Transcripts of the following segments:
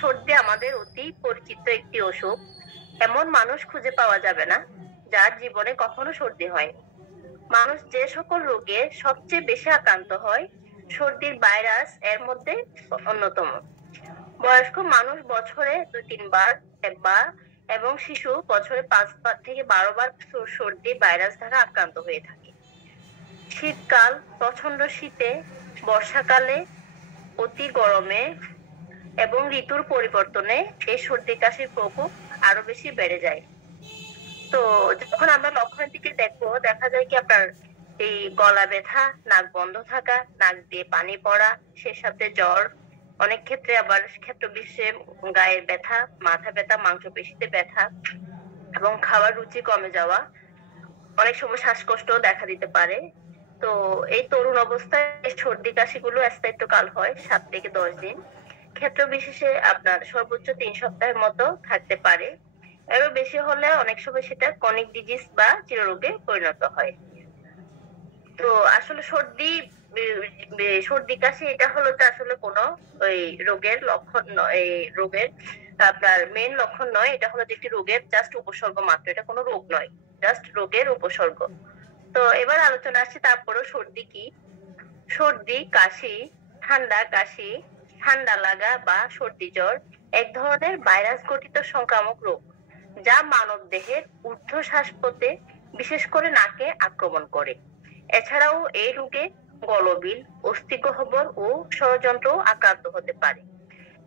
সর্দি আমাদের অতি পরিচিত একটি অসুখ। এমন মানুষ খুঁজে পাওয়া যাবে না যার জীবনে কখনো সর্দি হয়নি। মানুষ যে সকল রোগে সবচেয়ে বেশি আক্রান্ত হয়, সর্দির ভাইরাস এর মধ্যে অন্যতম। বয়স্ক মানুষ বছরে 2-3 বার, একবার, এবং শিশু বছরে 5 বার থেকে 12 বার সর্দি ভাইরাস দ্বারা আক্রান্ত হয়ে থাকে। শীতকাল, প্রচন্ড শীতে, বর্ষাকালে, অতি গরমে এবং ঋতুর পরিবর্তনে এই সর্দি কাশির প্রকোপ আরো বেশি বেড়ে যায়। তো যখন আমরা লক্ষণের দিকে দেখবো, দেখা যায় কি আপনার এই গলা ব্যথা, নাক বন্ধ থাকা, নাক দিয়ে পানি পড়া, সে সাথে জ্বর, অনেক ক্ষেত্রে আবার ক্ষেত্র বিশেষে গায়ের ব্যথা, মাথা ব্যথা, মাংসপেশিতে ব্যথা এবং খাওয়ার রুচি কমে যাওয়া, অনেক সময় শ্বাসকষ্ট দেখা দিতে পারে। তো এই তরুণ অবস্থায় সর্দি কাশি গুলো স্থায়িত্বকাল হয় 7 থেকে 10 দিন। ক্ষেত্র বিশেষে আপনার সর্বোচ্চ 3 সপ্তাহের মতো থাকতে পারে। এরও বেশি হলে অনেক সময় সেটা ক্রনিক ডিজিজ বা চিররোগে পরিণত হয়। তো আসলে সর্দি কাশি এটা হলো যে আসলে কোনো ওই রোগের লক্ষণ নয়, এই রোগের আপনার মেইন লক্ষণ নয়। এটা হলো যে একটি রোগের জাস্ট উপসর্গ মাত্র, এটা কোনো রোগ নয়, জাস্ট রোগের উপসর্গ। তো এবার আলোচনা আসছে তারপরও সর্দি কি। সর্দি কাশি, ঠান্ডা কাশি, ঠান্ডা লাগা বা সর্দি জ্বর এক ধরনের ভাইরাস গঠিত সংক্রামক রোগ, যা মানব দেহের ঊর্ধ্ব শ্বাসপথে, বিশেষ করে নাকে আক্রমণ করে। এছাড়াও এই রোগে গলবিল, অস্থিগহ্বর ও ষড়যন্ত্র আক্রান্ত হতে পারে।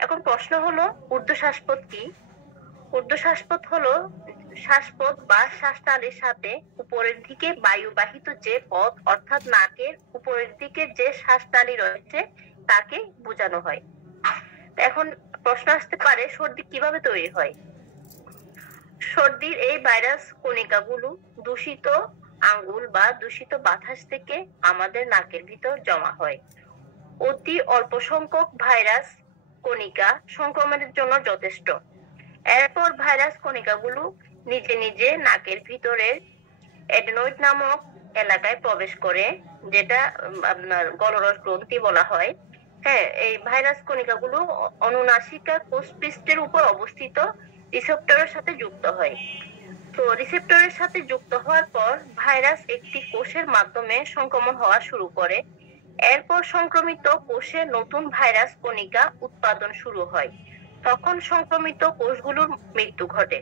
এখন প্রশ্ন হলো, ঊর্ধ্ব শ্বাসপথ কি? ঊর্ধ্ব শ্বাসপথ হলো শ্বাসপথ বা শ্বাসনালীর সাথে উপরের দিকে বায়ুবাহিত যে পথ, অর্থাৎ নাকের উপরের দিকে যে শ্বাসনালী রয়েছে তাকে বোঝানো হয়। এখন প্রশ্ন আসতে পারে, সর্দি কিভাবে তৈরি হয়? সর্দির এই ভাইরাস কণিকাগুলো দূষিত আঙ্গুল বা দূষিত বাতাস থেকে আমাদের নাকের ভিতর জমা হয়। অতি অল্প সংখ্যক ভাইরাস কণিকা সংক্রমণের জন্য যথেষ্ট। এরপর ভাইরাস কণিকাগুলো নিজে নিজে নাকের ভিতরের অ্যাডেনয়েড নামক এলাকায় প্রবেশ করে, যেটা আপনার গলরস গ্রন্থি বলা হয়। হ্যাঁ, এই ভাইরাস কণিকাগুলো অনুনাসিকা কোষপৃষ্ঠের উপর অবস্থিত রিসেপ্টরের সাথে যুক্ত হয়। তো রিসেপ্টরের সাথে যুক্ত হওয়ার পর ভাইরাস একটি কোষের মাধ্যমে সংক্রমণ হওয়া শুরু করে। এরপর সংক্রমিত কোষে নতুন ভাইরাস কণিকা উৎপাদন শুরু হয়। তখন সংক্রমিত কোষগুলোর মৃত্যু ঘটে।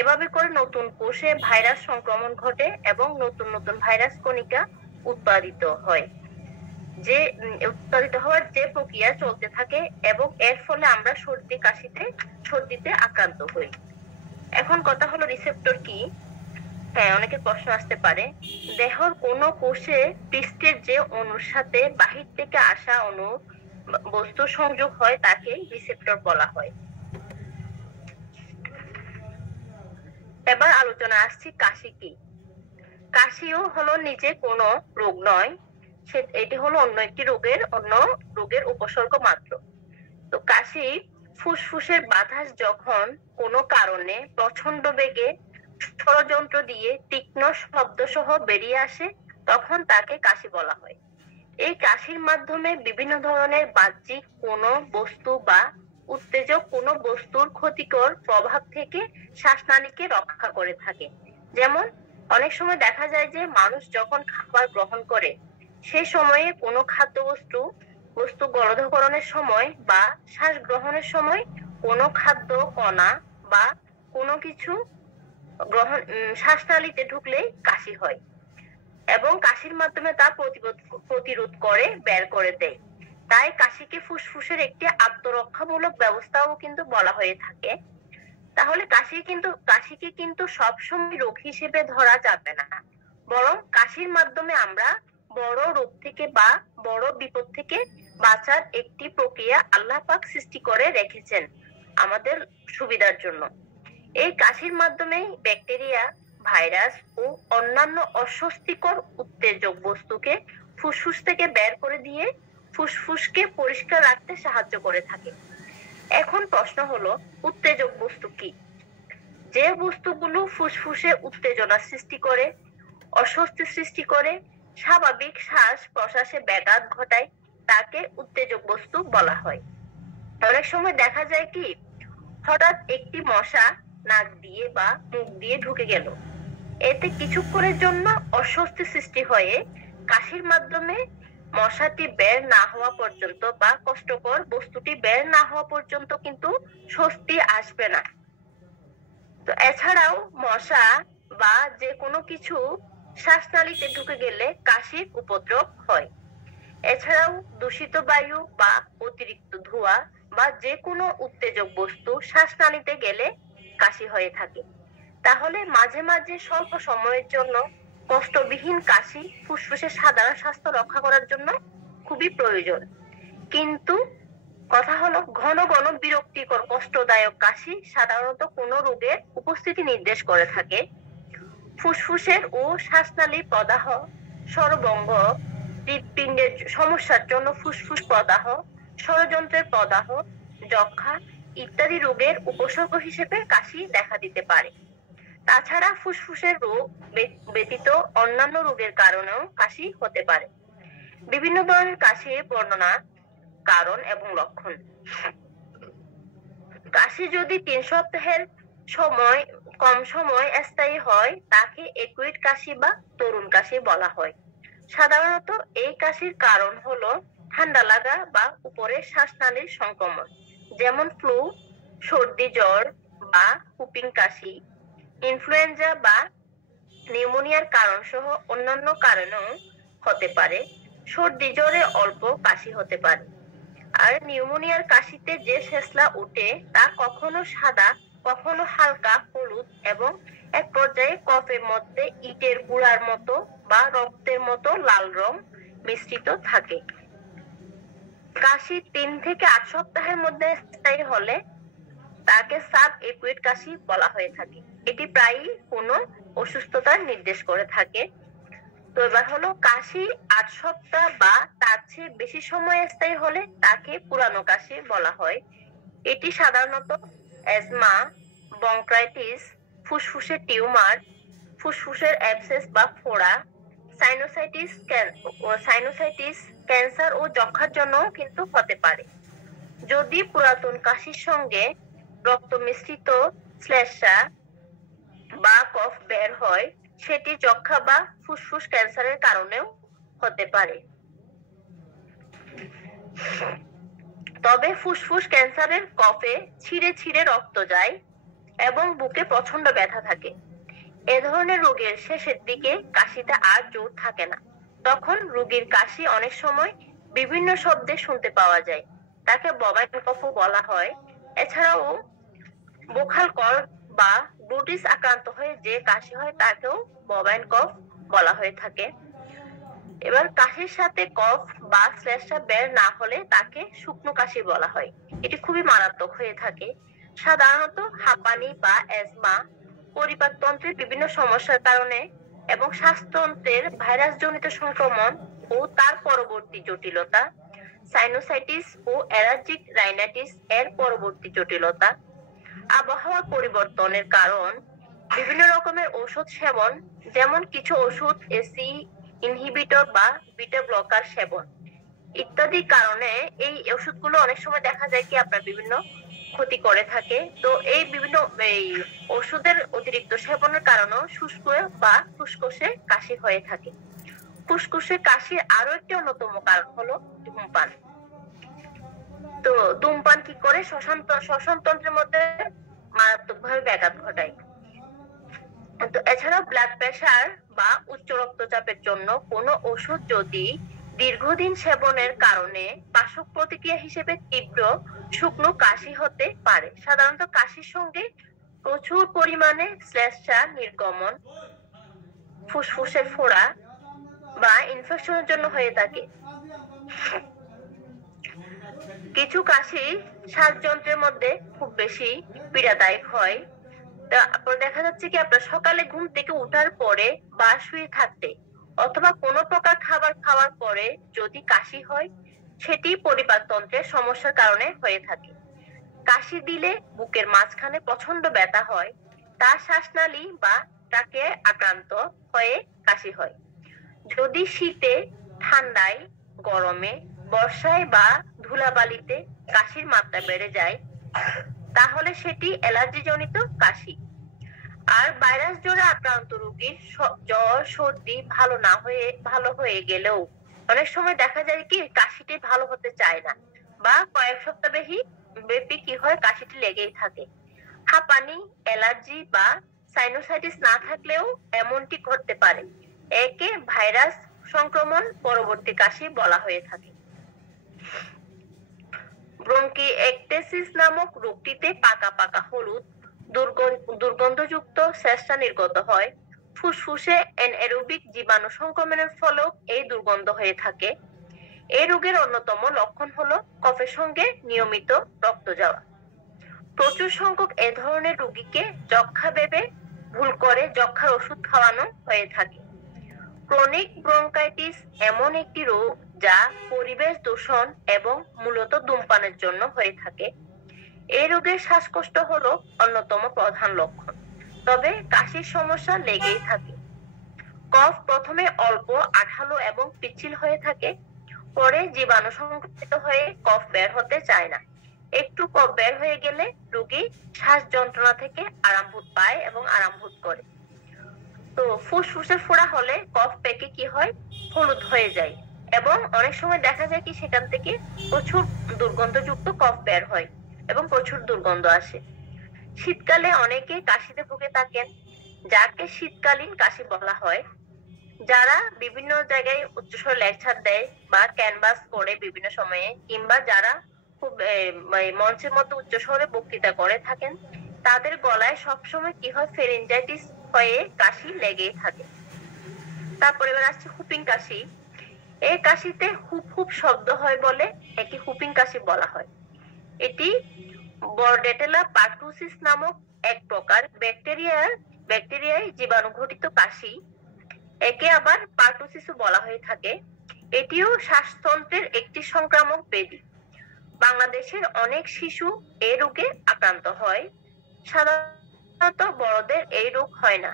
এভাবে করে নতুন কোষে ভাইরাস সংক্রমণ ঘটে এবং নতুন নতুন ভাইরাস কণিকা উৎপাদিত হয়, যে উৎপাদিত হওয়ার যে প্রক্রিয়া চলতে থাকে, এবং এর ফলে আমরা সর্দিতে আক্রান্ত হই। এখন কথা হলো, রিসেপ্টর কি? হ্যাঁ, অনেকের প্রশ্ন আসতে পারে। দেহর কোনো কোষে পৃষ্ঠের যে অণুর সাথে বাহির থেকে আসা অণু বস্তু সংযোগ হয় তাকে রিসেপ্টর বলা হয়। এবার আলোচনা আসছি কাশি কি। কাশিও হলো নিজে কোনো রোগ নয়, এটি হলো অন্য রোগের উপসর্গ মাত্র। তো কাশি ফুসফুসের বাতাস যখন কোনো কারণে প্রচন্ড বেগে ষড়যন্ত্র দিয়ে তীক্ষ্ণ শব্দ সহ বেরিয়ে আসে, তখন তাকে কাশি বলা হয়। এই কাশির মাধ্যমে বিভিন্ন ধরনের বাহ্যিক কোনো বস্তু বা উত্তেজক কোনো বস্তুর ক্ষতিকর প্রভাব থেকে শ্বাসনালীকে রক্ষা করে থাকে। যেমন অনেক সময় দেখা যায় যে মানুষ যখন খাবার গ্রহণ করে, সেই সময়ে কোনো খাদ্য বস্তু গলধকরণের সময় বা শ্বাস গ্রহণের সময় কোনো খাদ্য কণা বা কোনো কিছু শ্বাসনালীতে ঢুকলেই কাশি হয়, এবং কাশির মাধ্যমে তা প্রতিরোধ করে বের করে দেয়। তাই কাশিকে ফুসফুসের একটি আত্মরক্ষামূলক ব্যবস্থাও কিন্তু বলা হয়ে থাকে। তাহলে কাশিকে কিন্তু সবসময় রোগ হিসেবে ধরা যাবে না, বরং কাশির মাধ্যমে আমরা বড় রোগ থেকে বা বড় বিপদ থেকে বাঁচার একটি প্রক্রিয়া আল্লাহ পাক সৃষ্টি করে রেখেছেন আমাদের সুবিধার জন্য। এই কাশির মাধ্যমে ব্যাকটেরিয়া, ভাইরাস ও অন্যান্য অস্বস্তিকর উত্তেজক বস্তুকে ফুসফুস থেকে বের করে দিয়ে ফুসফুসকে পরিষ্কার রাখতে সাহায্য করে থাকে। এখন প্রশ্ন হলো, উত্তেজক বস্তু কি? যে বস্তুগুলো ফুসফুসে উত্তেজনা সৃষ্টি করে, অস্বস্তি সৃষ্টি করে, স্বাভাবিক শ্বাস প্রশ্বাসে ব্যাঘাত ঘটায় তাকে উত্তেজক বস্তু বলা হয়। অনেক সময় দেখা যায় কি হঠাৎ একটি মশা নাক দিয়ে বা মুখ দিয়ে ঢুকে গেল, এতে কিছুক্ষণের জন্য অস্বস্তি সৃষ্টি হয়ে কাশির মাধ্যমে মশাটি বের না হওয়া পর্যন্ত বা কষ্টকর বস্তুটি বের না হওয়া পর্যন্ত কিন্তু স্বস্তি আসবে না। তো এছাড়াও মশা বা যে কোনো কিছু শ্বাসনালীতে ঢুকে গেলে কাশির উপদ্রব হয়। এছাড়াও দূষিত বায়ু বা অতিরিক্ত ধোঁয়া বা যে কোনো উত্তেজক বস্তু শ্বাসনালীতে গেলে কাশি হয়ে থাকে। তাহলে মাঝে মাঝে স্বল্প সময়ের জন্য কষ্টবিহীন কাশি ফুসফুসের সাধারণ স্বাস্থ্য রক্ষা করার জন্য খুবই প্রয়োজন। কিন্তু কথা হলো ঘন ঘন বিরক্তিকর কষ্টদায়ক কাশি সাধারণত কোনো রোগের উপস্থিতি নির্দেশ করে থাকে। ফুসফুসের ও শ্বাসনালীর প্রদাহ, স্বরভঙ্গ, হৃৎপিণ্ডের সমস্যার জন্য ফুসফুস প্রদাহ, ষড়যন্ত্রের প্রদাহ, যক্ষা ইত্যাদি রোগের উপসর্গ হিসেবে কাশি দেখা দিতে পারে। তাছাড়া ফুসফুসের রোগ ব্যতীত অন্যান্য রোগের কারণেও কাশি হতে পারে। বিভিন্ন ধরনের কাশির বর্ণনা, কারণ এবং লক্ষণ। কাশি যদি 3 সপ্তাহের কম সময় স্থায়ী হয় তাকে একুইট কাশি বা তরুণ কাশি বলা হয়। সাধারণত এই কাশির কারণ হলো ঠান্ডা লাগা বা উপরের শ্বাসনালীর সংক্রমণ, যেমন ফ্লু, সর্দি জ্বর বা হুপিং কাশি, ইনফ্লুয়েঞ্জা বা নিউমোনিয়ার কারণ সহ অন্যান্য কারণেও হতে পারে। সর্দি জ্বরে অল্প কাশি হতে পারে। আর নিউমোনিয়ার কাশিতে যে শেষলা ওঠে তা কখনো সাদা, কখনো হালকা হলুদ এবং এক পর্যায়ে কফের মধ্যে ইটের গুঁড়ার মতো বা রক্তের মতো লাল রং মিশ্রিত থাকে। কাশি 3 থেকে 8 সপ্তাহের মধ্যে স্থায়ী হলে তাকে সাব একুইট কাশি বলা হয়ে থাকে। এটি প্রায়ই কোনো অসুস্থতার নির্দেশ করে থাকে। তো এবার হলো কাশি 8 সপ্তাহ বা তার চেয়ে বেশি সময় স্থায়ী হলে তাকে পুরানো কাশি বলা হয়। এটি সাধারণত অ্যাজমা, ব্রঙ্কাইটিস, ফুসফুসের টিউমার, ফুসফুসের অ্যাবসেস বা ফোড়া, সাইনোসাইটিস, ক্যান্সার ও যক্ষার জন্য কিন্তু হতে পারে। যদি পুরাতন কাশির সঙ্গে রক্ত মিশ্রিত শ্লেষ্মা বা কফ বের হয়, সেটি যক্ষা বা ফুসফুস ক্যান্সারের কারণেও হতে পারে। তবে ফুসফুস ক্যান্সারের কফে ছিঁড়ে ছিঁড়ে রক্ত যায় এবং বুকে প্রচন্ড ব্যথা থাকে। এ ধরনের রোগের শেষের দিকে কাশিতে আর জোর থাকে না। তখন রোগীর কাশি অনেক সময় বিভিন্ন শব্দে শুনতে পাওয়া যায়, তাকে ববাইন কফও বলা হয়। এছাড়াও বোখাল কর বা ব্রুটিস আক্রান্ত হয়ে যে কাশি হয় তাকেও ববাইন কফ বলা হয়ে থাকে। এবার কাশির সাথে কফ বা শ্লেষ্মা বের না হলে তাকে শুকনো কাশি বলা হয়। এটি খুবই মারাত্মক হয়ে থাকে। সাধারণত হাঁপানি বা অ্যাজমা, পরিপাকতন্ত্রের বিভিন্ন সমস্যার কারণে এবং শ্বাসতন্ত্রের ভাইরাসজনিত সংক্রমণ ও তার পরবর্তী জটিলতা, সাইনোসাইটিস ও অ্যালার্জিক রাইনাইটিস এর পরবর্তী জটিলতা, আবহাওয়া পরিবর্তনের কারণ, বিভিন্ন রকমের ঔষধ সেবন, যেমন কিছু ওষুধ এসি ইনহিবিটর বা বিটা ব্লকার সেবন ইত্যাদি কারণে এই ওষুধগুলো অনেক সময় দেখা যায় কি আপনার বিভিন্ন ক্ষতি করে থাকে। তো এই বিভিন্ন ওষুধের অতিরিক্ত সেবনের কারণেও শুষ্ক বা ফুসফুসে কাশি হয়ে থাকে। ফুসফুসে কাশির আরো একটি অন্যতম কারণ হলো ধূমপান। তো ধূমপান কি করে শ্বসনতন্ত্রের মধ্যে মারাত্মকভাবে ব্যাঘাত ঘটায়। তো এছাড়াও ব্লাড প্রেসার বা উচ্চ রক্তচাপের জন্য কোনো ওষুধ যদি দীর্ঘদিন সেবনের কারণে পার্শ্ব প্রতিক্রিয়া হিসেবে তীব্র শুকনো কাশি হতে পারে। সাধারণত কাশির সঙ্গে প্রচুর পরিমাণে শ্লেষ্মা নির্গমন, ফুসফুসের ফোড়া বা ইনফেকশনের জন্য হয়ে থাকে। কিছু কাশি শ্বাসযন্ত্রের মধ্যে খুব বেশি পীড়াদায়ক হয়। তারপর দেখা যাচ্ছে কি আপনার সকালে ঘুম থেকে ওঠার পরে বা শুয়ে থাকতে অথবা কোনো প্রকার খাবার খাওয়ার পরে যদি কাশি হয়, সেটি পরিপাকতন্ত্রের সমস্যার কারণে হয়ে থাকে। কাশি দিলে বুকের মাঝখানে প্রচন্ড ব্যথা হয়, তা শ্বাসনালী বা ট্রাকে আক্রান্ত হয়ে কাশি হয়। যদি শীতে, ঠান্ডায়, গরমে, বর্ষায় বা ধুলাবালিতে কাশির মাত্রা বেড়ে যায় তাহলে সেটি অ্যালার্জি জনিত কাশি। আর ভাইরাস জ্বরে আক্রান্ত রোগীর জ্বর সর্দি ভালো হয়ে গেলেও অনেক সময় দেখা যায় কি কাশিটি ভালো হতে চায় না, বা কয়েক সপ্তাহ ব্যাপী কি হয় কাশিটি লেগেই থাকে। হাঁপানি, অ্যালার্জি বা সাইনোসাইটিস না থাকলেও এমনটি ঘটতে পারে। একে ভাইরাস সংক্রমণ পরবর্তী কাশি বলা হয়ে থাকে। ব্রঙ্কিএক্টেসিস নামক রোগটিতে পাকা পাকা হলুদ দুর্গন্ধযুক্ত শ্লেষ্মা নির্গত হয়। ফুসফুসে অ্যানারোবিক জীবাণু সংক্রমণের ফলেও এই দুর্গন্ধ হয়ে থাকে। এই রোগের অন্যতম লক্ষণ হলো কফের সঙ্গে নিয়মিত রক্ত যাওয়া। প্রচুর সংখ্যক এ ধরনের রোগীকে যক্ষ্মা ভেবে ভুল করে যক্ষ্মার ওষুধ খাওয়ানো হয়ে থাকে। ক্রনিক ব্রঙ্কাইটিস এমন একটি রোগ যা পরিবেশ দূষণ এবং মূলত ধূমপানের জন্য হয়ে থাকে। এই রোগের শ্বাসকষ্ট হলো অন্যতম প্রধান লক্ষণ, তবে কাশির সমস্যা লেগেই থাকে। কফ প্রথমে অল্প আঠালো এবং পিচ্ছিল হয়ে থাকে, পরে জীবাণু সংক্রমিত হয়ে কফ বের হতে চায় না। একটু কফ বের হয়ে গেলে রোগী শ্বাস যন্ত্রণা থেকে আরাম বোধ পায় এবং আরাম বোধ করে। তো ফুসফুসে ফোড়া হলে কফ পেকে কি হয়, হলুদ হয়ে যায় এবং অনেক সময় দেখা যায় কি সেখান থেকে প্রচুর দুর্গন্ধযুক্ত কফ বের হয় এবং প্রচুর দুর্গন্ধ আসে। শীতকালে অনেকে কাশিতে ভুগে থাকেন, যাকে শীতকালীন কাশি বলা হয়। যারা বিভিন্ন জায়গায় উচ্চস্বরে লেকচার দেয় বা ক্যানভাস করে বিভিন্ন সময়ে, কিংবা যারা খুব মঞ্চের মধ্যে উচ্চস্বরে বক্তৃতা করে থাকেন, তাদের গলায় সবসময় কি হয়, ফেরিনজাইটিস হয়ে কাশি লেগেই থাকে। তারপরে এবার আসছে হুপিং কাশি। এই কাশিতে হুপ হুপ শব্দ হয় বলে একে হুপিং কাশি বলা হয়। এটি বর্ডেটেলা পার্টুসিস নামক এক প্রকার ব্যাকটেরিয়ায় জীবাণু ঘটিত কাশি। একে আবার পার্টুসিসও বলা হয়ে থাকে। এটিও শ্বাসতন্ত্রের একটি সংক্রামক ব্যাধি। বাংলাদেশের অনেক শিশু এই রোগে আক্রান্ত হয়। সাধারণত বড়দের এই রোগ হয় না।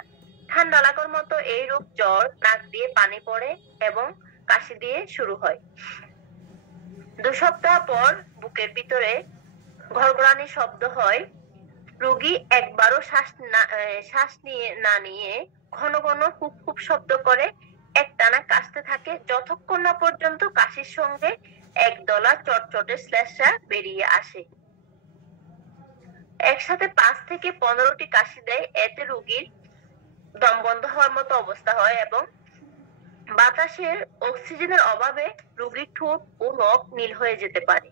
ঠান্ডা লাগার মতো এই রোগ জ্বর, নাক দিয়ে পানি পড়ে এবং কাশি দিয়ে শুরু হয়। 2 সপ্তাহ পর বুকের ভিতরে ঘড়ঘড়ানি শব্দ হয়। রোগী একবারও শ্বাস না নিয়ে ঘন ঘন হুপ হুপ শব্দ করে একটানা কাশতে থাকে, যতক্ষণ না পর্যন্ত কাশির সঙ্গে একদলা চটচটে শ্লেষ্মা বেরিয়ে আসে। একসাথে 5 থেকে 15টি কাশি দেয়। এতে রোগীর দম বন্ধ হওয়ার মতো অবস্থা হয় এবং বাতাসের অক্সিজেনের অভাবে রোগীর ঠোঁট ও নখ নীল হয়ে যেতে পারে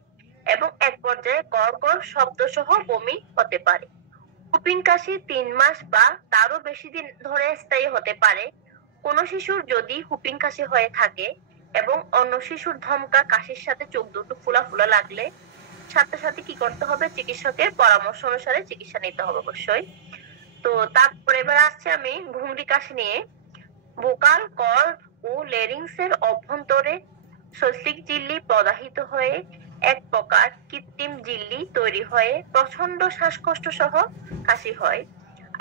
এবং এক পর্যায়ে গড়গড় শব্দ সহ বমি হতে পারে। হুপিং কাশি 3 মাস বা তারও বেশি দিন ধরে স্থায়ী হতে পারে। কোনো শিশুর যদি হুপিং কাশি হয়ে থাকে এবং অন্য শিশুর ধমকা কাশির সাথে চোখ দুটো ফোলা ফোলা লাগলে সাথে সাথে কি করতে হবে, চিকিৎসকের পরামর্শ অনুসারে চিকিৎসা নিতে হবে অবশ্যই। তো তারপরে এবার আসছে আমি ঘুমরি কাশি নিয়ে। ভোকাল কর্ড ও লেরিংসের অভ্যন্তরে সস্লিক ঝিল্লি প্রদাহিত হয়ে এক প্রকার কৃত্রিম ঝিল্লি তৈরি হয়ে প্রচন্ড শ্বাসকষ্ট সহ কাশি হয়,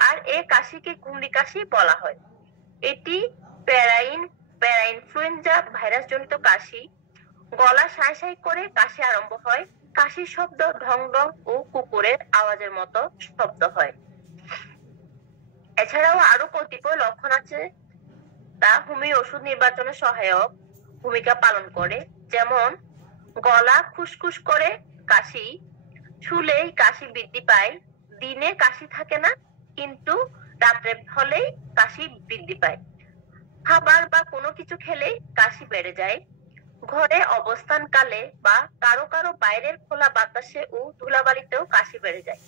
আর এই কাশিকে ঘুমরি কাশি বলা হয়। এটি প্যারাইনফ্লুয়েঞ্জা ভাইরাস জনিত কাশি। গলা সাঁই সাঁই করে কাশি আরম্ভ হয়। কাশির শব্দ ঢং ঢং ও কুকুরের আওয়াজের মতো শব্দ হয়। এছাড়াও আরো কতিপয় লক্ষণ আছে, তা হোমিও ওষুধ নির্বাচনে সহায়ক ভূমিকা পালন করে। যেমন গলা খুসখুস করে কাশি, শুলেই কাশি বৃদ্ধি পায়, দিনে কাশি থাকে না কিন্তু রাত্রে হলেই কাশি বৃদ্ধি পায়, খাবার বা কোনো কিছু খেলেই কাশি বেড়ে যায়, ঘরে অবস্থানকালে বা কারো কারো বাইরের খোলা বাতাসে ও ধুলাবালিতেও কাশি বেড়ে যায়,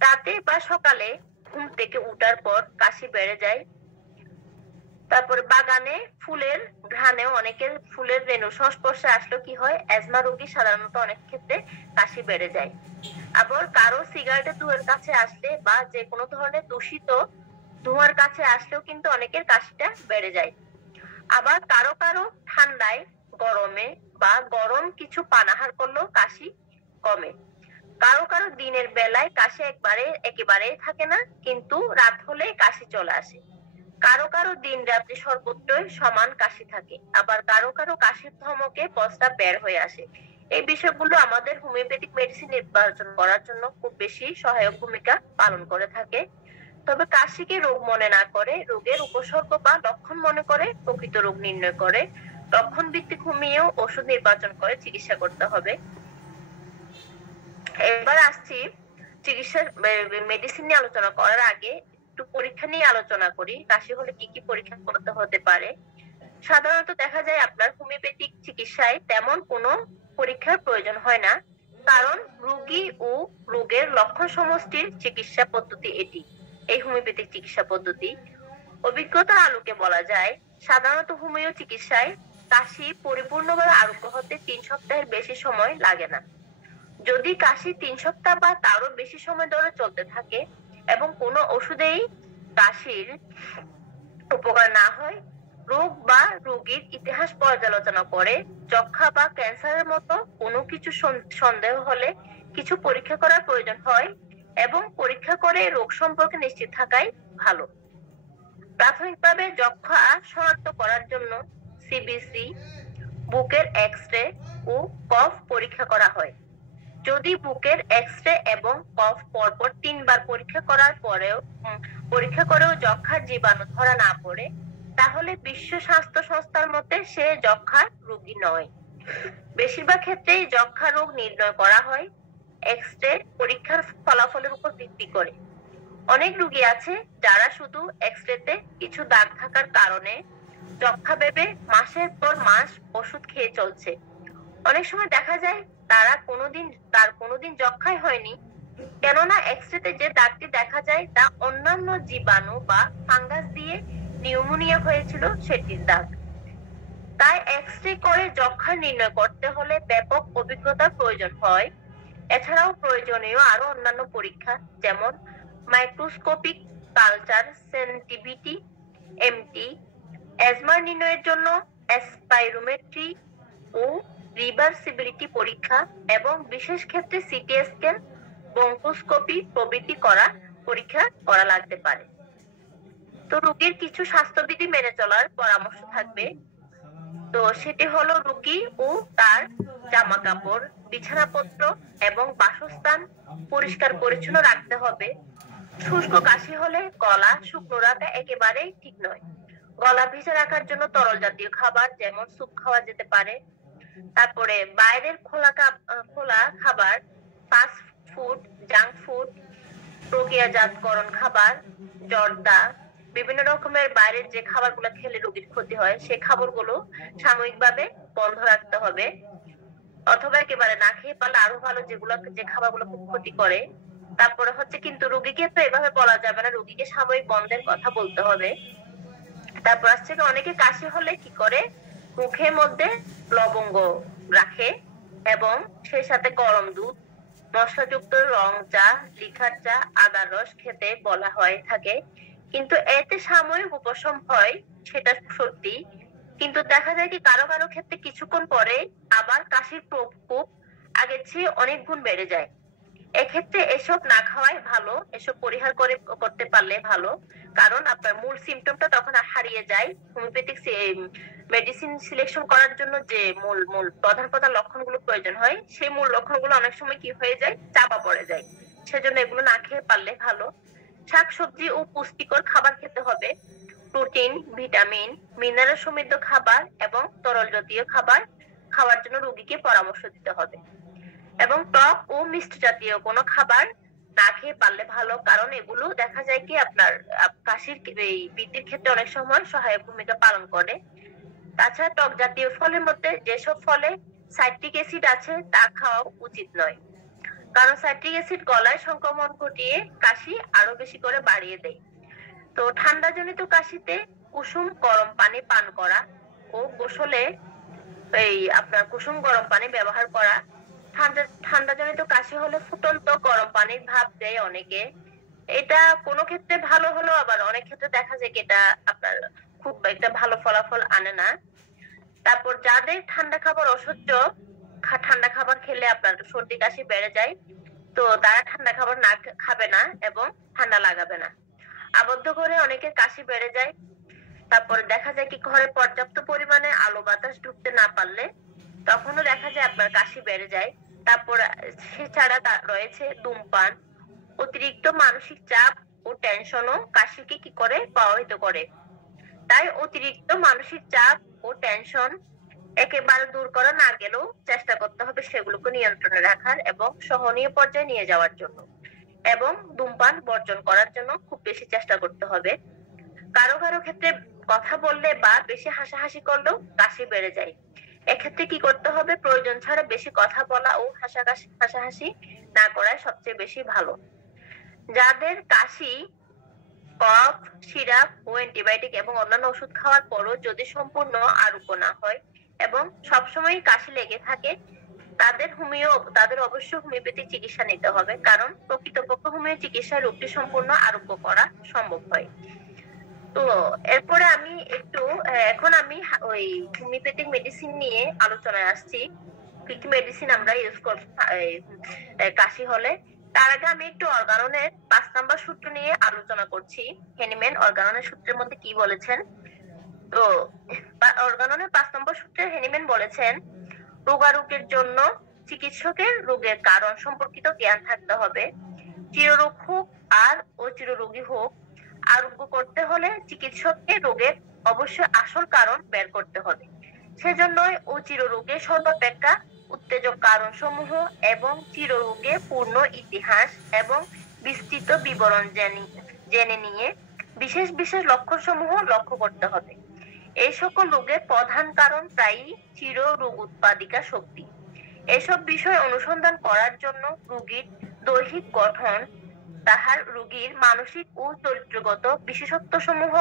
রাতে বা সকালে ঘুম থেকে উঠার পর কাশি বেড়ে যায়। তারপর বাগানে ফুলের ঘ্রাণেও অনেকের ফুলের রেণু সংস্পর্শে আসলেও কি হয়, অ্যাজমা রোগী সাধারণত অনেক ক্ষেত্রে কাশি বেড়ে যায়। আবার কারো সিগারেটের ধোঁয়ার কাছে আসলে বা যে কোনো ধরনের দূষিত ধোঁয়ার কাছে আসলেও কিন্তু অনেকের কাশিটা বেড়ে যায়। আবার কারো কারো ঠান্ডায়, গরমে বা গরম কিছু পানাহার করলেও কাশি কমে। কারো কারো দিনের বেলায় কাশি একেবারেই থাকে না, কিন্তু রাত হলে কাশি চলে আসে। কারো কারো দিন রাত্রি সর্বত্রই সমান কাশি থাকে, আবার কারো কারো কাশির ধমকে প্রস্রাব বের হয়ে আসে। এই বিষয়গুলো আমাদের হোমিওপ্যাথিক মেডিসিন নির্বাচন করার জন্য খুব বেশি সহায়ক ভূমিকা পালন করে থাকে। তবে কাশিকে রোগ মনে না করে রোগের উপসর্গ বা লক্ষণ মনে করে প্রকৃত রোগ নির্ণয় করে লক্ষণ ভিত্তিক হোমিও ওষুধ নির্বাচন করে চিকিৎসা করতে হবে। এবার আসছি চিকিৎসা মেডিসিন নিয়ে আলোচনা করার আগে একটু পরীক্ষা নিয়ে আলোচনা করি। কাশি হলে কি কি পরীক্ষা করতে হতে পারে। সাধারণত দেখা যায় আপনার হোমিওপ্যাথিক চিকিৎসায় তেমন কোনো পরীক্ষার প্রয়োজন হয় না, কারণ রোগী ও রোগের লক্ষণ সমষ্টির চিকিৎসা পদ্ধতি এটি। এই হোমিওপ্যাথিক চিকিৎসা পদ্ধতি অভিজ্ঞতার আলোকে বলা যায়, সাধারণত হোমিও চিকিৎসায় কাশি পরিপূর্ণভাবে আরোগ্য হতে 3 সপ্তাহের বেশি সময় লাগে না। যদি কাশি 3 সপ্তাহ বা তারও বেশি সময় ধরে চলতে থাকে এবং কোনো ওষুধেই কাশির উপকার না হয়, রোগ বা রোগীর ইতিহাস পর্যালোচনা করে যক্ষা বা ক্যান্সারের মতো কোনো কিছু সন্দেহ হলে কিছু পরীক্ষা করার প্রয়োজন হয় এবং পরীক্ষা করে রোগ সম্পর্কে নিশ্চিত থাকাই ভালো। প্রাথমিকভাবে যক্ষা শনাক্ত করার জন্য সিবিসি, বুকের এক্স-রে ও কফ পরীক্ষা করা হয়। যদি বুকের এক্স-রে এবং কফ পরপর 3 বার পরীক্ষা করেও যক্ষার জীবাণু ধরা না পড়ে, তাহলে বিশ্ব স্বাস্থ্য সংস্থার মতে সে যক্ষার রোগী নয়। বেশিরভাগ ক্ষেত্রেই যক্ষা রোগ নির্ণয় করা হয় এক্স-রে পরীক্ষার ফলাফলের উপর ভিত্তি করে। অনেক রোগী আছে যারা শুধু এক্স-রেতে কিছু দাগ থাকার কারণে যক্ষা ভেবে মাসের পর মাস ওষুধ খেয়ে চলছে। অনেক সময় দেখা যায় তার কোনোদিন যক্ষাই হয়নি, কেননা এক্স-রেতে যে দাগটি দেখা যায় তা অন্যান্য জীবাণু বা ফাঙ্গাস দিয়ে নিউমোনিয়া হয়েছিল সেটির দাগ। তাই এক্স-রে করে যক্ষা নির্ণয় করতে হলে ব্যাপক অভিজ্ঞতার প্রয়োজন হয়। এছাড়াও প্রয়োজনীয় আরো অন্যান্য পরীক্ষা, যেমন microscopic culture sensitivity MT, asthma নির্ণয়ের জন্য স্পাইরোমেট্রি ও রিভার্সিবিলিটি পরীক্ষা এবং বিশেষ ক্ষেত্রে সিটি স্ক্যান, ব্রঙ্কোস্কোপি প্রভৃতি পরীক্ষা করা লাগতে পারে। তো রোগীর কিছু স্বাস্থ্যবিধি মেনে চলার পরামর্শ থাকবে। তো সেটি হলো রোগী ও তার জামা কাপড়, বিছানাপত্র এবং বাসস্থান পরিষ্কার পরিচ্ছন্ন রাখতে হবে। শুষ্ক কাশি হলে গলা শুকনো রাখা একেবারেই ঠিক নয়। গলা ভিজে রাখার জন্য তরল জাতীয় খাবার যেমন স্যুপ খাওয়া যেতে পারে। তারপরে বাইরের খোলা খাবার, ফাস্ট ফুড, জাঙ্ক ফুড, প্রক্রিয়াজাতকরণ খাবার, জর্দা, বিভিন্ন রকমের বাইরের যে খাবারগুলো খেলে রোগীর ক্ষতি হয় সেই খাবারগুলো সাময়িকভাবে বন্ধ রাখতে হবে, অথবা একেবারে না খেয়ে পারলে আরো ভালো, যে খাবারগুলো খুব ক্ষতি করে। তারপরে হচ্ছে কিন্তু রোগীকে তো এভাবে বলা যাবে না, রোগীকে সাময়িক বন্ধের কথা বলতে হবে। তারপর আসছে অনেকে কাশি হলে কি করে, মুখের মধ্যে লবঙ্গ রাখে এবং সেই সাথে গরম দুধ, মশলাযুক্ত রং চা, লিকার চা, আদার রস খেতে বলা হয়ে থাকে। কিন্তু এতে সাময়িক উপশম হয়, সেটা সত্যি। কিন্তু দেখা যায় কি কারো কারো ক্ষেত্রে কিছুক্ষণ পরে আবার কাশির প্রকোপ আগের চেয়ে অনেক গুণ বেড়ে যায়। এক্ষেত্রে এসব না খাওয়াই ভালো, এসব পরিহার করতে পারলে ভালো, কারণ আপনার মূল সিমটমটা তখন হারিয়ে যায়। হোমিওপ্যাথিক মেডিসিন সিলেকশন করার জন্য যে মূল প্রধান লক্ষণগুলো প্রয়োজন হয়, সেই মূল লক্ষণগুলো অনেক সময় কি হয়ে যায়, চাপা পড়ে যায়। সেজন্য এগুলো না খেয়ে পারলে ভালো। শাকসবজি ও পুষ্টিকর খাবার খেতে হবে। প্রোটিন, ভিটামিন, মিনারেল সমৃদ্ধ খাবার এবং তরল জাতীয় খাবার খাওয়ার জন্য রোগীকে পরামর্শ দিতে হবে। এবং টক ও মিষ্টি জাতীয় কোনো খাবার না খেয়ে পারলে ভালো, কারণ এগুলো দেখা যায় কি আপনার কাশির বৃদ্ধির ক্ষেত্রে অনেক সময় সহায়ক ভূমিকা পালন করে। তাছাড়া টক জাতীয় ফলের মধ্যে যেসব ফলে সাইট্রিক অ্যাসিড আছে তা খাওয়া উচিত নয়, কারণ সাইট্রিক অ্যাসিড গলায় সংক্রমণ ঘটিয়ে কাশি আরো বেশি করে বাড়িয়ে দেয়। তো ঠান্ডাজনিত কাশিতে কুসুম গরম পানি পান করা ও গোসলে আপনার কুসুম গরম পানি ব্যবহার করা। ঠান্ডাজনিত কাশি হলে ফুটন্ত গরম পানির ভাপ দেয় অনেকে, এটা কোনো ক্ষেত্রে ভালো হলো, আবার অনেক ক্ষেত্রে দেখা যায় কি এটা আপনার খুব একটা ভালো ফলাফল আনে না। তারপর যাদের ঠান্ডা খাবার অসহ্য, ঠান্ডা খাবার খেলে আপনার সর্দি কাশি বেড়ে যায়, তো তারা ঠান্ডা খাবার না খাবে না এবং ঠান্ডা লাগাবে না। আবদ্ধ করে অনেকের কাশি বেড়ে যায়, তারপরে দেখা যায় কি ঘরে পর্যাপ্ত পরিমাণে আলো বাতাস ঢুকতে না পারলে তখনও দেখা যায় আপনার কাশি বেড়ে যায়। তারপর সেছাড়া রয়েছে ধূমপান, অতিরিক্ত মানসিক চাপ ও টেনশনও কাশিকে কি করে প্রভাবিত করে। তাই অতিরিক্ত মানসিক চাপ ও টেনশন একেবারে দূর করা না গেলেও চেষ্টা করতে হবে সেগুলোকে নিয়ন্ত্রণে রাখার এবং সহনীয় পর্যায়ে নিয়ে যাওয়ার জন্য, এবং ধূমপান বর্জন করার জন্য খুব বেশি চেষ্টা করতে হবে। কারো কারো ক্ষেত্রে কথা বললে বা বেশি হাসাহাসি করলেও কাশি বেড়ে যায়। এক্ষেত্রে কি করতে হবে, প্রয়োজন ছাড়া বেশি কথা বলা ও হাসাহাসি না করাই সবচেয়ে বেশি ভালো। যাদের কাশি, কফ, সিরাপ ও অ্যান্টিবায়োটিক এবং অন্যান্য ওষুধ খাওয়ার পরও যদি সম্পূর্ণ আরোগ্য না হয় এবং সবসময় কাশি লেগে থাকে, তাদের অবশ্যই হোমিওপ্যাথি চিকিৎসা নিতে হবে, কারণ প্রকৃতপক্ষে হোমিও চিকিৎসায় রোগটি সম্পূর্ণ আরোগ্য করা সম্ভব হয়। তো এরপরে আমি একটু এখন আমি ওই হোমিওপ্যাথিক মেডিসিন নিয়ে আলোচনায় আসছি, কি কি মেডিসিন আমরা ইউজ করব কাশি হলে। তার আগে আমি একটু অর্গাননের 5 নাম্বার সূত্র নিয়ে আলোচনা করছি। হেনিম্যান অর্গাননের সূত্রের মধ্যে কি বলেছেন। তো অর্গাননের 5 নম্বর সূত্রে হেনিম্যান বলেছেন, রোগারোগের জন্য চিকিৎসকের রোগের কারণ সম্পর্কিত জ্ঞান থাকতে হবে। চিররোগ হোক আর অচিররোগী হোক, আরোগ্য করতে হলে চিকিৎসককে রোগের অবশ্যই আসল কারণ বের করতে হবে। সেজন্যই অচিররোগের সর্বাপেক্ষা উত্তেজক কারণ সমূহ এবং চিররোগে পূর্ণ ইতিহাস এবং বিস্তৃত বিবরণ জেনে নিয়ে বিশেষ বিশেষ লক্ষণ সমূহ লক্ষ্য করতে হবে। এই সকল রোগের প্রধান কারণ প্রায়ই চির রোগ উৎপাদিকা শক্তি। এসব বিষয় অনুসন্ধান করার জন্য রোগীর দৈহিক গঠন, তাহার রোগীর মানসিক ও চরিত্রগত বিশেষত্ব সমূহ,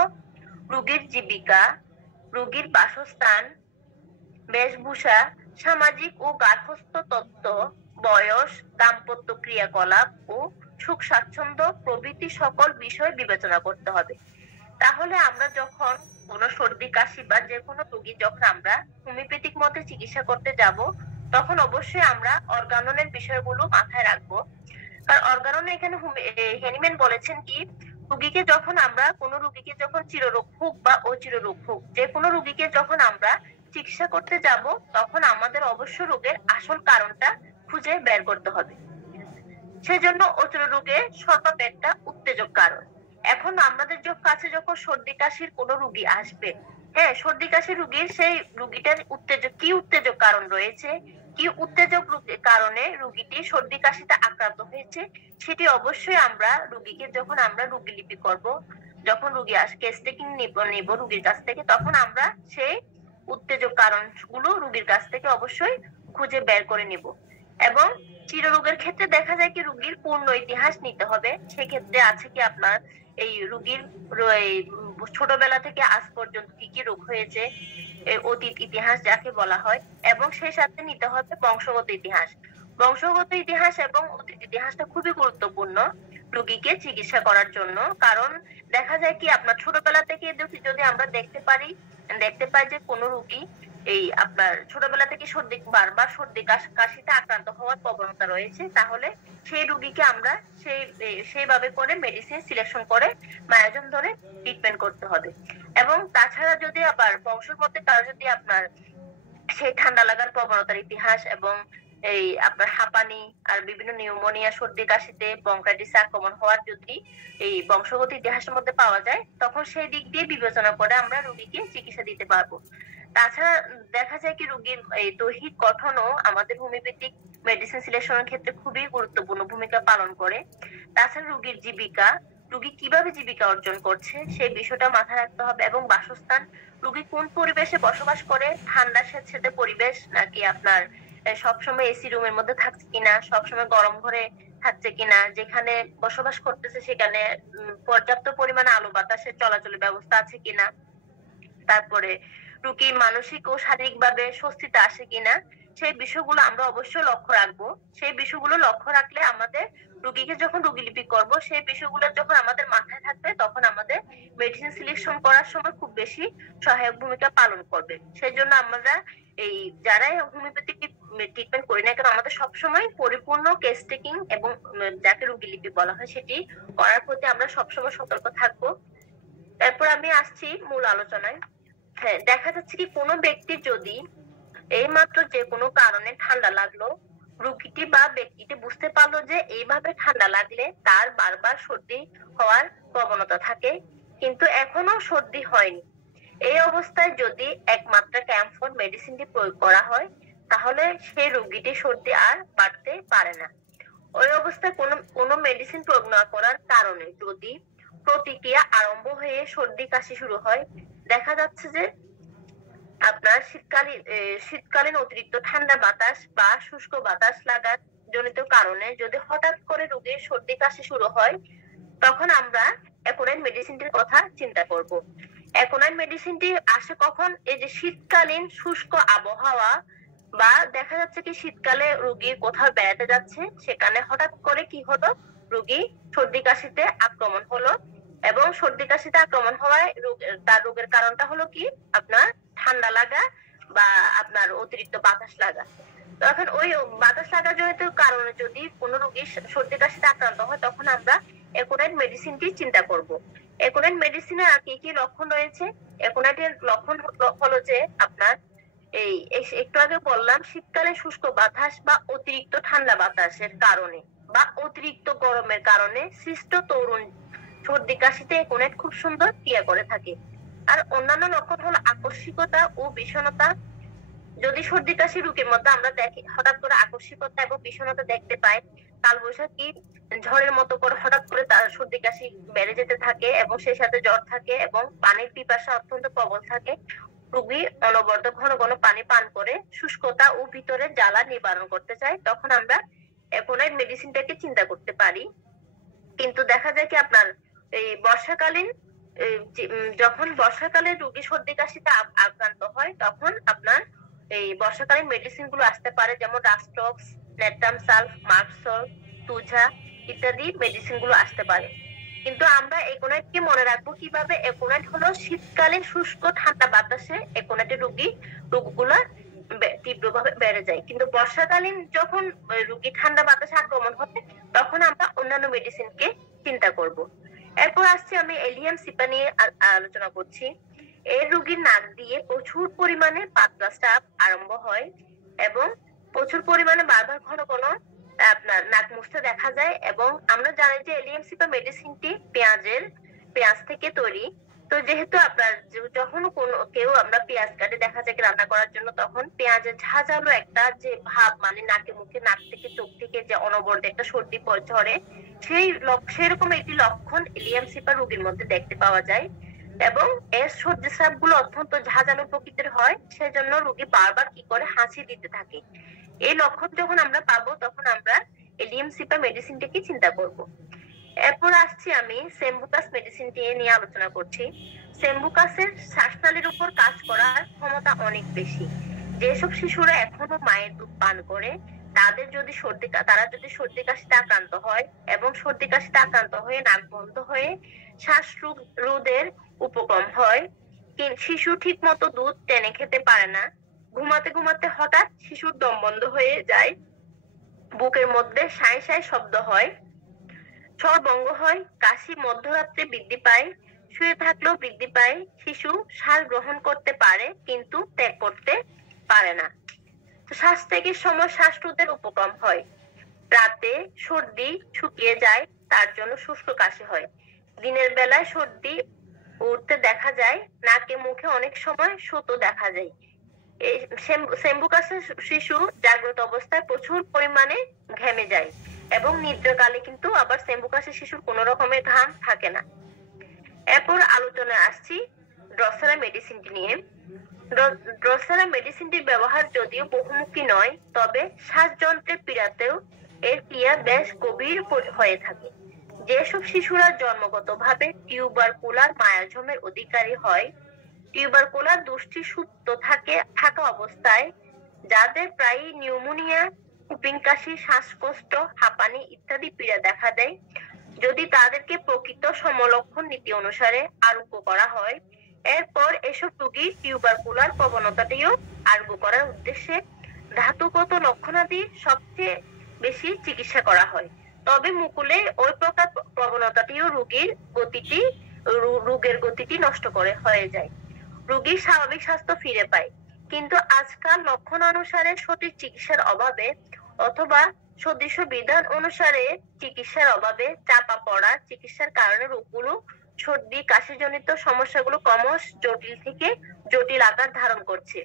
রোগীর জীবিকা, রোগীর বাসস্থান, বেশভূষা, সামাজিক ও গার্হস্থ্য তত্ত্ব, বয়স, দাম্পত্য ক্রিয়াকলাপ ও সুখ স্বাচ্ছন্দ্য প্রভৃতি সকল বিষয় বিবেচনা করতে হবে। তাহলে আমরা যখন কোনো সর্দি কাশি বা যে কোনো রোগী যখন আমরা হোমিওপ্যাথিক মতে চিকিৎসা করতে যাব, তখন অবশ্যই আমরা অর্গাননের বিষয়গুলো মাথায় রাখবো। কারণ অর্গাননে এখানে হেনিম্যান বলেছেন কি, রোগীকে যখন আমরা কোনো রোগীকে যখন চিররোগ হোক বা অচিররোগ হোক, যে কোনো রোগীকে যখন আমরা চিকিৎসা করতে যাব, তখন আমাদের অবশ্য রোগের আসল কারণটা খুঁজে বের করতে হবে। সেজন্য অচিররোগের সর্বাপেক্ষা উত্তেজক কারণ। এখন আমাদের কাছে যখন সর্দি কাশির কোনো রোগী আসবে, হ্যাঁ, সর্দি কাশির রোগীর সেই রোগীটার উত্তেজক কারণ রয়েছে, কি উত্তেজক কারণে রোগীটি সর্দি কাশিতে আক্রান্ত হয়েছে, সেটি অবশ্যই আমরা রোগীকে যখন আমরা রোগীলিপি করব, যখন রোগী কেস টেকিং নিব রোগীর কাছ থেকে, তখন আমরা সেই উত্তেজক কারণগুলো রোগীর কাছ থেকে অবশ্যই খুঁজে বের করে নিব। এবং চিররোগের ক্ষেত্রে দেখা যায় কি রোগীর পূর্ণ ইতিহাস নিতে হবে। সেক্ষেত্রে আছে কি আপনার এই রোগীর ছোটবেলা থেকে আজ পর্যন্ত কি কি রোগ হয়েছে, অতীত ইতিহাস যাকে বলা হয়, এবং সেই সাথে নিতে হবে বংশগত ইতিহাস। বংশগত ইতিহাস এবং অতীত ইতিহাসটা খুবই গুরুত্বপূর্ণ রোগীকে চিকিৎসা করার জন্য। কারণ দেখা যায় কি আপনার ছোটবেলা থেকে যদি আমরা দেখতে পাই যে কোনো রোগী এই আপনার ছোটবেলা থেকে বারবার সর্দি কাশিতে আক্রান্ত হওয়ার প্রবণতা রয়েছে, তাহলে সেই রোগীকে আমরা সেইভাবে করে মেডিসিন সিলেকশন করে মায়োজন ধরে ট্রিটমেন্ট করতে হবে। এবং তাছাড়া যদি আবার বংশের মধ্যে কারো যদি আপনার সেই ঠান্ডা লাগার প্রবণতার ইতিহাস এবং এই আপনার হাঁপানি আর বিভিন্ন নিউমোনিয়া, সর্দি কাশিতে ব্রঙ্কাইটিস আক্রমণ হওয়ার যদি এই বংশগত ইতিহাসের মধ্যে পাওয়া যায়, তখন সেই দিক দিয়ে বিবেচনা করে আমরা রোগীকে চিকিৎসা দিতে পারবো। তাছাড়া দেখা যায় কি রোগীর এই দৈহিক গঠনও আমাদের হোমিওপ্যাথিক মেডিসিন সিলেকশনের ক্ষেত্রে খুবই গুরুত্বপূর্ণ ভূমিকা পালন করে। তাছাড়া রোগীর জীবিকা, রোগী কিভাবে জীবিকা অর্জন করছে সেই বিষয়টা মাথায় রাখতে হবে। এবং বাসস্থান, রোগী কোন পরিবেশে বসবাস করে, ঠান্ডা স্যাঁতসেঁতে পরিবেশ নাকি আপনার সবসময় এসি রুমের মধ্যে থাকছে কিনা, সবসময় গরম ঘরে থাকছে কিনা, যেখানে বসবাস করতেছে সেখানে পর্যাপ্ত পরিমাণে আলো বাতাসের চলাচলের ব্যবস্থা আছে কিনা, তারপরে রোগী মানসিক ও শারীরিক ভাবে স্বস্তিতে আসে কিনা, সেই বিষয়গুলো আমরা অবশ্যই লক্ষ্য রাখবো। সেই বিষয়গুলো লক্ষ্য রাখলে আমাদের রোগীকে যখন রোগীলিপি করব, সেই বিষয়গুলো যখন আমাদের মাথায় থাকবে, তখন আমাদের মেডিসিন সিলেকশন করার সময় খুব বেশি সহায়ক ভূমিকা পালন করবে। সেই জন্য আমরা এই যারাই হোমিওপ্যাথিক ট্রিটমেন্ট করি না কেন, আমাদের সবসময় পরিপূর্ণ কেস টেকিং এবং যাকে রোগীলিপি বলা হয় সেটি করার প্রতি আমরা সবসময় সতর্ক থাকবো। এরপর আমি আসছি মূল আলোচনায়। হ্যাঁ, দেখা যাচ্ছে কি কোনো ব্যক্তির যদি এইমাত্র যে কোনো কারণে ঠান্ডা লাগলো, রোগীটি বা ব্যক্তিটি বুঝতে পারলো যে এইভাবে ঠান্ডা লাগলে তার বারবার সর্দি হওয়ার প্রবণতা থাকে, কিন্তু এখনো সর্দি হয়নি। এই অবস্থায় যদি একমাত্রা ক্যাম্ফর মেডিসিনটি প্রয়োগ করা হয়, তাহলে সেই রোগীটি সর্দি আর বাড়তে পারে না। ওই অবস্থায় কোনো মেডিসিন প্রয়োগ না করার কারণে যদি প্রতিক্রিয়া আরম্ভ হয়ে সর্দি কাশি শুরু হয়, দেখা যাচ্ছে যে আপনার শীতকালীন অতিরিক্ত ঠান্ডা বাতাস বা শুষ্ক বাতাস লাগার জনিত কারণে যদি হঠাৎ করে রোগীর সর্দি কাশি শুরু হয়, তখন আমরা অ্যাকোনাইন মেডিসিনটির কথা চিন্তা করব। অ্যাকোনাইন মেডিসিনটি আসে কখন? এই যে শীতকালীন শুষ্ক আবহাওয়া, বা দেখা যাচ্ছে কি শীতকালে রোগী কোথাও বেড়াতে যাচ্ছে, সেখানে হঠাৎ করে কি হলো, রোগী সর্দি কাশিতে আক্রমণ হলো, এবং সর্দি কাশিতে আক্রমণ হওয়ায় তার রোগের কারণটা হলো কি আপনার ঠান্ডা লাগা বা আপনার অতিরিক্ত বাতাস লাগা। তখন ওই বাতাস লাগার জনিত কারণে যদি কোনো রোগী সর্দি কাশিতে আক্রান্ত হয়, তখন আমরা অ্যাকোনাইন মেডিসিনটি চিন্তা করব। অ্যাকোনাইন মেডিসিনের আর কি কি লক্ষণ রয়েছে? অ্যাকোনাইটের লক্ষণ হলো যে আপনার এই একটু আগে বললাম শীতকালে শুষ্ক বাতাস বা অতিরিক্ত ঠান্ডা বাতাসের কারণে বা অতিরিক্ত গরমের কারণে সৃষ্ট তরুণ সর্দি কাশিতে অ্যাকোনাইট খুব সুন্দর ক্রিয়া করে থাকে। আর অন্যান্য লক্ষণ হলো আকস্মিকতা ও বিষণ্ণতা। যদি সর্দি কাশি রোগীর মধ্যে আমরা দেখি হঠাৎ করে আকস্মিকতা এবং বিষণ্ণতা দেখতে পাই, কালবৈশাখী ঝড়ের মতো করে হঠাৎ করে তার সর্দি কাশি বেড়ে যেতে থাকে এবং সেই সাথে জ্বর থাকে এবং পানির পিপাসা অত্যন্ত প্রবল থাকে, রোগী অনবরত ঘন ঘন পানি পান করে শুষ্কতা ও ভিতরে জ্বালা নিবারণ করতে চায়, তখন আমরা অ্যাকোনাইট মেডিসিনটাকে চিন্তা করতে পারি। কিন্তু দেখা যায় কি আপনার এই বর্ষাকালীন যখন বর্ষাকালে রোগী সর্দি কাশিতে আক্রান্ত হয়, তখন আপনার এই বর্ষাকালীন মেডিসিন গুলো আসতে পারে, যেমন রাস্টক্স, নেট্রামসালফ, মার্কসল, তুজা ইত্যাদি মেডিসিন গুলো আসতে পারে। কিন্তু আমরা অ্যাকোনাইট কি মনে রাখবো কিভাবে? অ্যাকোনাইট হলো শীতকালীন শুষ্ক ঠান্ডা বাতাসে অ্যাকোনাইটের রোগগুলা তীব্রভাবে বেড়ে যায়, কিন্তু বর্ষাকালীন যখন রোগী ঠান্ডা বাতাসে আক্রমণ হবে, তখন আমরা অন্যান্য মেডিসিনকে চিন্তা করব। এরপর আসছে আমি এলিয়াম সিপা নিয়ে আলোচনা করছি। এই রোগীর নাক দিয়ে প্রচুর পরিমাণে পাতলা স্রাব আরম্ভ হয় এবং প্রচুর পরিমাণে বারবার ঘন ঘন আপনার নাক মুছতে দেখা যায়। এবং আমরা জানি যে এলিয়াম সিপা মেডিসিনটি পেঁয়াজ থেকে তৈরি। তো যেহেতু আপনার যখন কেউ আমরা পেঁয়াজ কাটে দেখা যায় রান্না করার জন্য, তখন পেঁয়াজের ঝাঁঝালো একটা যে ভাব, মানে নাকে মুখে নাক থেকে চোখ থেকে যে অনবরত একটা সর্দি ঝরে, সেরকম একটি লক্ষণ এলিয়াম সিপা রোগীর মধ্যে দেখতে পাওয়া যায়। এবং এর সর্দি স্রাব গুলো অত্যন্ত ঝাঁঝালো প্রকৃতির হয়, সেজন্য রোগী বারবার কি করে হাসি দিতে থাকে। এই লক্ষণ যখন আমরা পাবো, তখন আমরা এলিয়াম সিপা মেডিসিনটিকে চিন্তা করব। এরপর আসছি আমি সেম্বুকাস মেডিসিনটি নিয়ে আলোচনা করছি। সেম্বুকাসের শ্বাসনালীর উপর কাজ করার ক্ষমতা অনেক বেশি। যেসব শিশুরা এখনো মায়ের দুধ পান করে, তারা যদি সর্দি কাশিতে আক্রান্ত হয় এবং সর্দি কাশিতে আক্রান্ত হয়ে নাক বন্ধ হয়ে শ্বাসরোধের উপক্রম হয়, শিশু ঠিক মতো দুধ টেনে খেতে পারে না, ঘুমাতে ঘুমাতে হঠাৎ শিশুর দম বন্ধ হয়ে যায়, বুকের মধ্যে সাঁই সাঁই শব্দ হয়, স্বর ভঙ্গ হয়, কাশি মধ্যরাত্রে বৃদ্ধি পায়, শুয়ে থাকলেও বৃদ্ধি পায়, শিশু শ্বাস গ্রহণ করতে পারে কিন্তু ত্যাগ করতে পারে না। শ্বাস ত্যাগের সময় শ্বাসরোধের উপক্রম হয়, রাতে সর্দি শুকিয়ে যায়, তার জন্য শুষ্ক কাশি হয়, দিনের বেলায় সর্দি উঠতে দেখা যায়, নাকে মুখে অনেক সময় সুতো দেখা যায়। এই সেম্বুকাসের শিশু জাগ্রত অবস্থায় প্রচুর পরিমাণে ঘেমে যায় এবং নিদ্রাকালে কিন্তু আবার সেম্বুকাসের শিশুর কোন রকমের ঘাম থাকে না। এরপর আলোচনায় আসছি ড্রসেরা মেডিসিনটি নিয়ে। ড্রসেরা মেডিসিনটির ব্যবহার যদিও বহুমুখী নয়, তবে শ্বাসযন্ত্রের পীড়াতেও এর ক্রিয়া বেশ গভীর হয়ে থাকে। যেসব শিশুরা জন্মগতভাবে টিউবারকুলার মায়াজমের অধিকারী হয়, টিউবারকুলার দোষটি সুপ্ত থাকা অবস্থায়, যাদের প্রায়ই নিউমোনিয়া, হুপিং কাশি, শ্বাসকষ্ট, হাঁপানি ইত্যাদি পীড়া দেখা দেয়, যদি তাদেরকে প্রকৃত সমলক্ষণ নীতি অনুসারে আরোগ্য করা হয়, এরপর এসব রোগী টিউবারকুলার প্রবণতাটিও আরোগ্য করার উদ্দেশ্যে ধাতুগত লক্ষণাদি সবচেয়ে বেশি চিকিৎসা করা হয়। তবে মুকুলে ওই প্রকার প্রবণতাটিও রোগীর গতিটি রোগের গতিটি নষ্ট হয়ে যায়, রোগীর স্বাভাবিক স্বাস্থ্য ফিরে পায়। কিন্তু আজকাল লক্ষণ অনুসারে সঠিক চিকিৎসার অভাবে অথবা সদৃশ বিধান অনুসারে চিকিৎসার অভাবে চাপা পড়া চিকিৎসার কারণে রোগগুলো, সর্দি কাশিজনিত সমস্যাগুলো ক্রমশ জটিল থেকে জটিল আকার ধারণ করছে।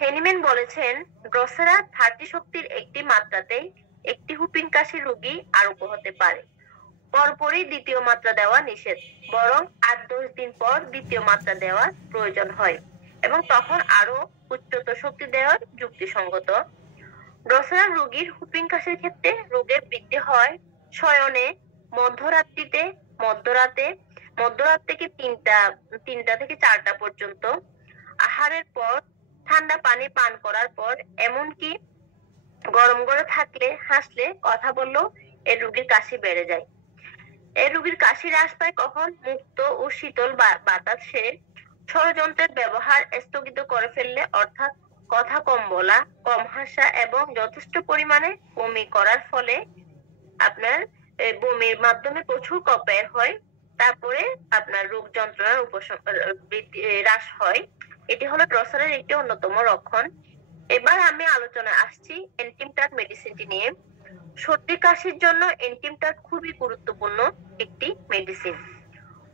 হেনিম্যান বলেছেন, ড্রসেরা 30 শক্তির একটি মাত্রাতেই একটি হুপিং কাশি রোগী আরোগ্য হতে পারে। পরপরই দ্বিতীয় মাত্রা দেওয়া নিষেধ, বরং 8-10 দিন পর দ্বিতীয় মাত্রা দেওয়ার প্রয়োজন হয় এবং তখন আরো উচ্চতর শক্তি দেওয়ার যুক্তিসঙ্গত। ড্রসেরা রোগীর হুপিং কাশির ক্ষেত্রে রোগের বৃদ্ধি হয় শয়নে, মধ্যরাত্রিতে, মধ্যরাত থেকে 3টা থেকে 4টা পর্যন্ত, আহারের পর, ঠান্ডা পানি পান করার পর, এমনকি গরম করে থাকলে, হাসলে, কথা বললেও এই রোগীর কাশি বেড়ে যায়। এই রোগীর কাশি হ্রাস পায় কখন? মুক্ত ও শীতল বাতাসে ষড়যন্ত্রের ব্যবহার স্থগিত করে ফেললে, অর্থাৎ কথা কম বলা, কম হাসা এবং যথেষ্ট পরিমাণে বমি করার ফলে আপনার বমির মাধ্যমে প্রচুর কফ বের হয়, তারপরে আপনার রোগ যন্ত্রণার হ্রাস হয়। এটি হলো ড্রসেরার একটি অন্যতম লক্ষণ। এবার আমি আলোচনায় আসছি এন্টিমটাট মেডিসিনটি নিয়ে। সর্দি কাশির জন্য এন্টিমটাট খুবই গুরুত্বপূর্ণ একটি মেডিসিন।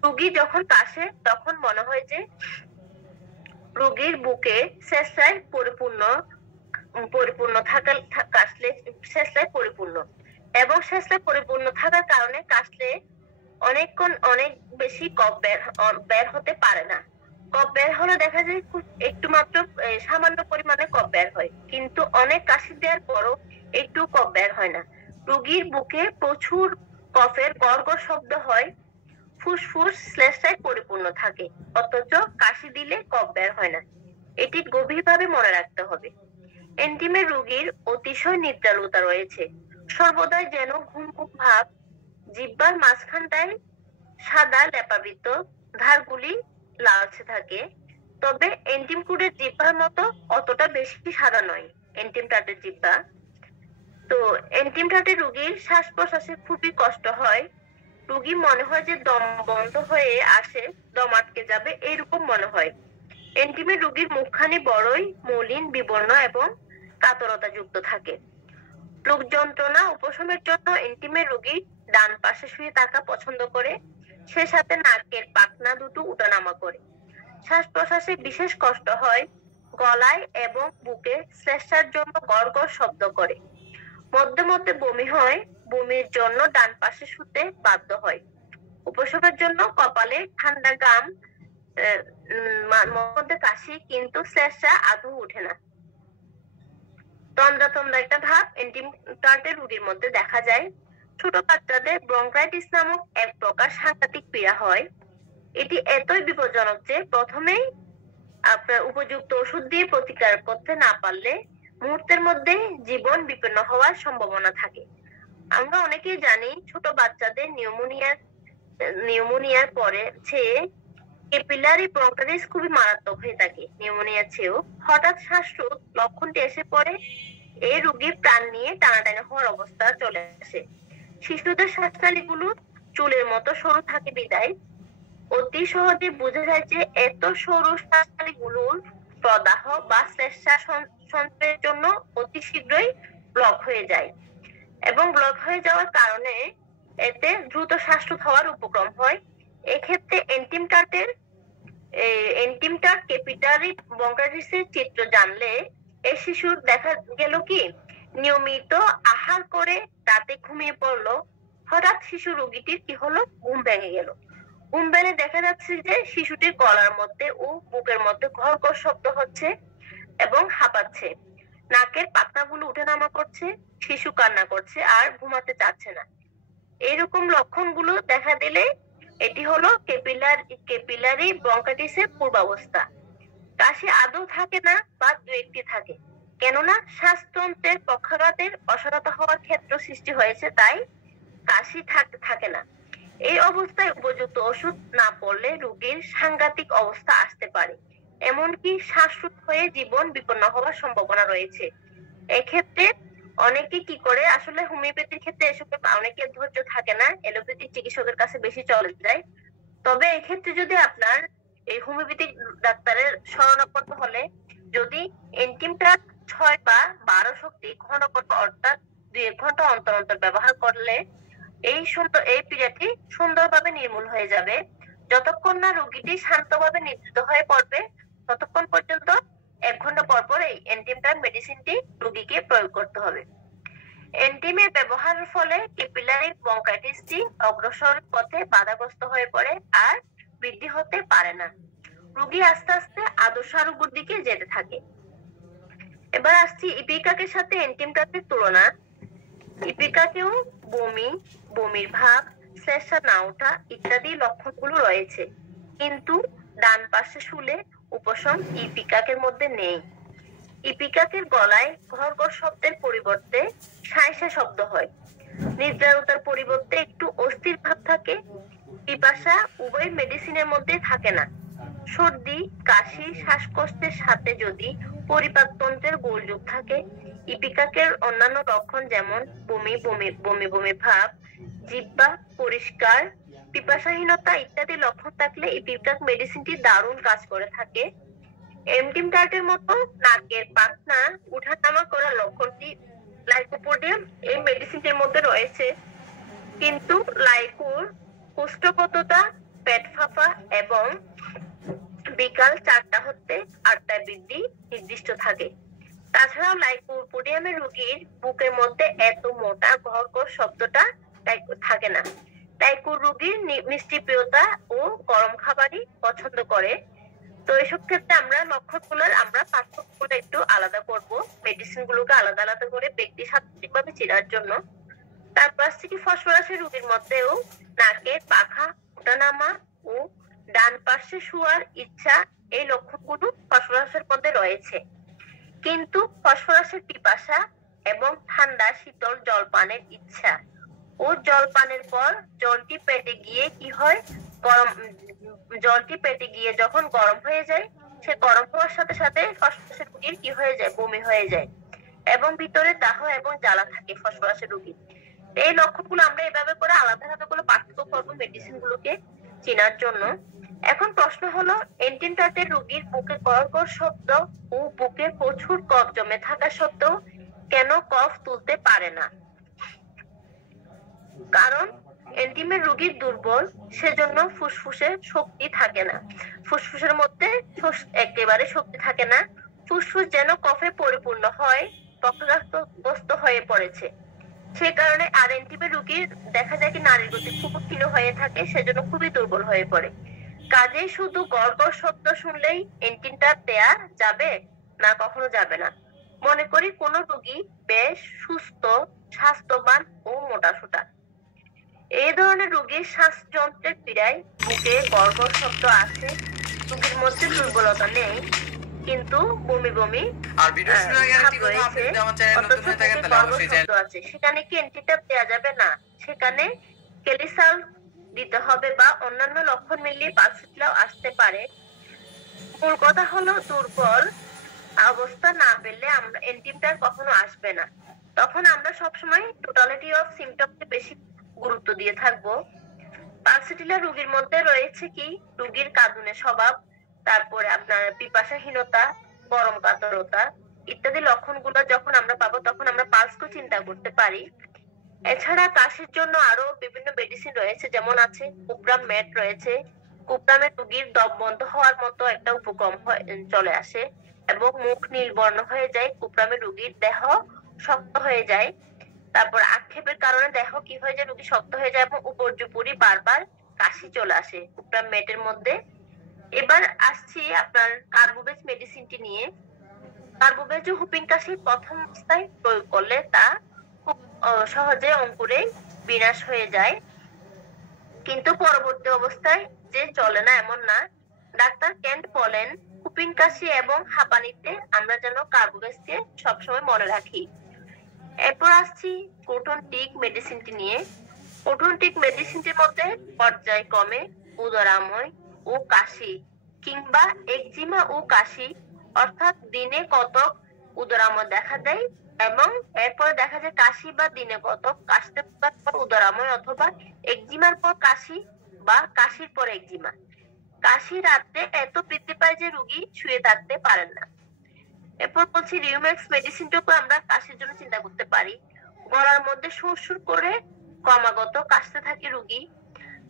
রোগী যখন কাশে তখন মনে হয় যে রোগীর বুকে শেষরায় পরিপূর্ণ কাশলে শেষরায় পরিপূর্ণ, এবং শেষরায় পরিপূর্ণ থাকার কারণে কাশলে অনেক বেশি কফ বের হতে পারে না। কফ বের হলে দেখা যায় একটু মাত্র সামান্য পরিমাণে কফ বের হয়, কিন্তু অনেক কাশি দেওয়ার পরও একটু কফ বের হয় না। রোগীর বুকে প্রচুর কফের গড়গড় শব্দ হয়, ফুসফুস শ্লেষ্মায় পরিপূর্ণ থাকে, অথচ কাশি দিলে কফ বের হয় না। এটি গভীরভাবে মনে রাখতে হবে। এন্টিমে রোগীর অতিশয় নিদ্রালুতা রয়েছে, সর্বদাই যেন ঘুম ঘুম ভাব, জিহ্বার মাঝখানটায় সাদা লেপাবৃত, ধারগুলি লালচে থাকে। তবে এন্টিমকুডের জিহ্বার মতো অতটা বেশি সাদা নয় এন্টিমটাটের জিহ্বা। তো এন্টিমটাটে রোগীর শ্বাস প্রশ্বাসে খুবই কষ্ট হয়, রোগী মনে হয় যে দম বন্ধ হয়ে আসে, দম আটকে যাবে, এইরকম মনে হয়। এন্টিমে রোগীর মুখখানি বড়ই মলিন, বিবর্ণ এবং কাতরতা যুক্ত থাকে। রোগ যন্ত্রণা উপশমের জন্য এন্টিমে রোগী ডান পাশে শুয়ে থাকা পছন্দ করে, সে সাথে নাকের পাখনা দুটো উঠানামা করে। শ্বাস প্রশ্বাসে বিশেষ কষ্ট হয়, গলায় এবং বুকে শ্লেষ্মার জন্য গড়গড় শব্দ করে, মধ্যে মধ্যে বমি হয়, বমির জন্য ডান পাশে শুতে বাধ্য হয়। উপশমের জন্য কপালে ঠান্ডা ঘাম, মধ্যে কাশি, কিন্তু শ্লেষ্মা আদৌ উঠে না। তন্দ্রা তন্দ্রা একটা ভাব এন্টিমটাটের রোগীর মধ্যে দেখা যায়। ছোট বাচ্চাদের ব্রঙ্কাইটিস নামক এক প্রকার সাংঘাতিক পীড়া হয়। এটি এতই বিপজ্জনক যে প্রথমেই আপনার উপযুক্ত ওষুধ দিয়ে প্রতিকার করতে না পারলে মুহূর্তের মধ্যে জীবন বিপন্ন হওয়ার সম্ভাবনা থাকে। আমরা অনেকেই জানি ছোট বাচ্চাদের নিউমোনিয়ার পরে চেয়ে ক্যাপিলারি ব্রঙ্কাইটিস খুবই মারাত্মক হয়ে থাকে। নিউমোনিয়ার চেয়েও হঠাৎ শ্বাসরোধ লক্ষণটি এসে পড়ে, এই রোগীর প্রাণ নিয়ে টানাটানি হওয়ার অবস্থা চলে আসে। শিশুদের শ্বাসনালীগুলো চুলের মতো সরু থাকে বিদায় অতি সহজে বোঝা যায় যে এত সরু শ্বাসনালীগুলোর প্রদাহ বা শ্লেষ্মা সঞ্চয়ের জন্য অতি শীঘ্রই ব্লক হয়ে যায়, এবং ব্লক হয়ে যাওয়ার কারণে এতে দ্রুত শ্বাসরোধ হওয়ার উপক্রম হয়। এক্ষেত্রে এন্টিমটাট ক্যাপিলারি ব্রঙ্কাইটিসের চিত্র জানলে এই শিশুর দেখা গেল কি নিয়মিত আহার করে রাতে ঘুমিয়ে পড়লো, হঠাৎ শিশু রোগীটির কি হলো, ঘুম ভেঙে গেল। ঘুম ভেঙে দেখা যাচ্ছে যে শিশুটির গলার মধ্যে ও বুকের মধ্যে ঘড়ঘড় শব্দ হচ্ছে এবং হাঁপাচ্ছে, নাকের পাখনাগুলো উঠে-নামা করছে, শিশু কান্না করছে আর ঘুমাতে চাচ্ছে না। এইরকম লক্ষণগুলো দেখা দিলে এটি হলো ক্যাপিলারি ব্রঙ্কাইটিসের পূর্বাবস্থা। কাশি আদৌ থাকে না বা দু একটি থাকে, কেননা শ্বাসতন্ত্রের পক্ষাঘাতের অসারতা হওয়ার ক্ষেত্র সৃষ্টি হয়েছে, তাই কাশি থাকে না। এই অবস্থায় উপযুক্ত ওষুধ না পড়লে রোগীর সাংঘাতিক অবস্থা আসতে পারে, এমনকি শ্বাসরোধ হয়ে জীবন বিপন্ন হওয়ার সম্ভাবনা রয়েছে। এক্ষেত্রে অনেকে কি করে, আসলে হোমিওপ্যাথির ক্ষেত্রে এসব অনেকের ধৈর্য থাকে না, এলোপ্যাথিক চিকিৎসকের কাছে বেশি চলে যায়। তবে এক্ষেত্রে যদি আপনার এই হোমিওপ্যাথিক ডাক্তারের শরণাপন্ন হলে যদি এন্টিমটা 6 বা 12 শক্তি ঘনঘন অর্থাৎ 2 ঘন্টা অন্তর অন্তর ব্যবহার করলে এই পিরিয়ডটি সুন্দরভাবে নির্মূল হয়ে যাবে। যতক্ষণ না রোগীটি শান্তভাবে নিদ্রিত হয়ে পড়বে ততক্ষণ পর্যন্ত 1 ঘন্টা পর পর এই এন্টিমটার মেডিসিনটি রোগীকে প্রয়োগ করতে হবে। এন্টিমের ব্যবহারের ফলে ক্যাপিলারি ব্রঙ্কাইটিসটি অগ্রসর পথে বাধাগ্রস্ত হয়ে পড়ে আর বৃদ্ধি হতে পারে না। রোগী আস্তে আস্তে আদর্শ আরোগ্যের দিকে যেতে থাকে। এবার আসছি ইপিকাকের সাথে এন্টিমটাতে তুলনা। ইপিকাকেও বমি, বমির ভাব, শ্লেষ্মা না ওঠা ইত্যাদি লক্ষণগুলো রয়েছে, কিন্তু ডান পাশে শুলে উপশম ইপিকাকের মধ্যে নেই। ইপিকাকের গলায় ঘর ঘর শব্দের পরিবর্তে সাঁইসা শব্দ হয়। নিদ্রারতার পরিবর্তে একটু অস্থির ভাব থাকে। পিপাসা উভয় মেডিসিনের মধ্যে থাকে না। সর্দি, কাশি, শ্বাসকষ্টের সাথে যদি পরিপাকতন্ত্রের গোলযোগ থাকে, ইপিকাকের অন্যান্য লক্ষণ যেমন বমি বমি বমি বমি ভাব, জিহ্বা পরিষ্কার, পিপাসাহীনতা ইত্যাদি লক্ষণ থাকলে ইপিকাক মেডিসিনটি দারুণ কাজ করে থাকে। এমটিম টার্টের মতো নাকের পাখনা উঠানামা করার লক্ষণটি লাইকোপোডিয়াম এই মেডিসিনটির মধ্যে রয়েছে, কিন্তু লাইকোর কোষ্ঠবদ্ধতা, পেট ফাঁপা এবং বিকাল 4টা হতে 8টায় বৃদ্ধি নির্দিষ্ট থাকে। তাছাড়াও লাইকোপোডিয়ামের রোগীর বুকের মধ্যে এত মোটা ঘর ঘর শব্দটা থাকে না। লাইকোর রোগীর মিষ্টি প্রিয়তা ও গরম খাবারই পছন্দ করে। তো এসব ক্ষেত্রে আমরা পার্থক্যগুলো একটু আলাদা করব, মেডিসিন গুলোকে আলাদা আলাদা করে ব্যক্তি সাত্ত্বিক ভাবে চেনার জন্য। তারপর আসছে কি ফসফরাসের রোগীর মধ্যেও নাকের পাখা ওঠানামা ও ডান পাশে শোয়ার ইচ্ছা এই লক্ষণগুলো ফসফরাসের মধ্যে রয়েছে, কিন্তু ফসফরাসের পিপাসা এবং ঠান্ডা শীতল জলপানের ইচ্ছা ও জলপানের পর জলটি পেটে গিয়ে কি হয়, জলটি পেটে গিয়ে যখন গরম হয়ে যায়, সে গরম হওয়ার সাথে সাথে ফসফরাসের রোগীর কি হয়ে যায়, বমি হয়ে যায় এবং ভিতরে দাহ এবং জ্বালা থাকে ফসফরাসের রোগীর। এই লক্ষণগুলো আমরা এভাবে করে আলাদা আলাদা করে পার্থক্য করবো মেডিসিন গুলোকে চেনার জন্য। এখন প্রশ্ন হলো, এন্টিম টার্টের রোগীর বুকে কর্কর শব্দ ও বুকে প্রচুর কফ জমে থাকা সত্ত্বেও কেন কফ তুলতে পারে না? কারণ এন্টিমের রোগীর দুর্বল, সেজন্য ফুসফুসে শক্তি থাকে না। ফুসফুসের মধ্যে একেবারে শক্তি থাকে না। ফুসফুস যেন কফে পরিপূর্ণ হয়, পক্ষাঘাতগ্রস্ত হয়ে পড়েছে। সে কারণে আর এন্টিমের রোগীর দেখা যায় কি নাড়ির গতি খুব ক্ষীণ হয়ে থাকে, সেজন্য খুবই দুর্বল হয়ে পড়ে। কাজেই শুধু গড়গড় শব্দ শুনলেই এন্টিমটা দেয়া যাবে না, কখনো যাবে না। মনে করি কোন রোগী বেশ সুস্থ, স্বাস্থ্যবান ও মোটাসোটা। এই ধরনের রোগীর শ্বাসযন্ত্রের পীড়ায় বুকে গড়গড় শব্দ আছে, রোগীর মধ্যে দুর্বলতা নেই, কিন্তু বমি বমি আর ভিডিও শুরু হয়ে গেলে কি করব, আপনি যদি আমার চ্যানেল নতুন হয়ে থাকেন তাহলে অবশ্যই চ্যানেল আছে, সেখানে কি এন্টিটা দেয়া যাবে না, সেখানে ক্যালিসাল দিতে হবে বা অন্যান্য লক্ষণ মিলিয়ে পালসিটলাও আসতে পারে। মূল কথা হলো, দুর্বল অবস্থা না পেলে আমরা এন্টিমটার কখনো আসবে না। তখন আমরা সবসময় টোটালিটি অফ সিমটমকে বেশি গুরুত্ব দিয়ে থাকবো। পালসিটিলা রোগীর মধ্যে রয়েছে কি রোগীর কাঁদুনে স্বভাব, তারপরে আপনার পিপাসাহীনতা, গরম কাতরতা ইত্যাদি লক্ষণগুলো যখন আমরা পাবো তখন আমরা পালসকে চিন্তা করতে পারি। এছাড়া কাশির জন্য আরো বিভিন্ন মেডিসিন রয়েছে, যেমন আছে কুপ্রাম মেট রয়েছে। কুপ্রামের রোগীর দম বন্ধ হওয়ার মতো একটা উপক্রম চলে আসে এবং মুখ নীলবর্ণ হয়ে যায়। কুপ্রামের রোগীর দেহ শক্ত হয়ে যায়। তারপর আক্ষেপের কারণে দেহ কি হয়ে যায়, রোগী শক্ত হয়ে যায় এবং উপর্যুপরি বারবার কাশি চলে আসে কুপ্রাম মেটের মধ্যে। এবার আসছি আপনার কার্বোভেজ মেডিসিনটি নিয়ে। কার্বোভেজ হুপিং কাশি প্রথম অবস্থায় প্রয়োগ করলে তা খুব সহজে অঙ্কুরে বিনাশ হয়ে যায়, কিন্তু পরবর্তী অবস্থায় যে চলে না এমন না। ডাক্তার কেন্ট বলেন, হুপিং কাশি এবং হাঁপানিতে আমরা যেন কার্বোভেজকে সবসময় মনে রাখি। এরপর আসছি কোটনটিক মেডিসিনটি নিয়ে। কোটনটিক মেডিসিনটির মধ্যে পর্যায়ক্রমে উদরাময় ও কাশি কিংবা একজিমা ও কাশি, অর্থাৎ দিনে কতক উদরাময় দেখা দেয় এবং এরপরে দেখা যায় কাশি বা দিনে কতক কাশতে পর উদরাময় অথবা একজিমার পর কাশি বা কাশির পর একজিমা। কাশি রাত্রে এত বৃদ্ধি পায় যে রোগী শুয়ে থাকতে পারেন না। এরপর বলছি রিউম্যাক্স মেডিসিনটুকু আমরা কাশির জন্য চিন্তা করতে পারি। গলার মধ্যে সুরসুর করে ক্রমাগত কাশতে থাকে রোগী।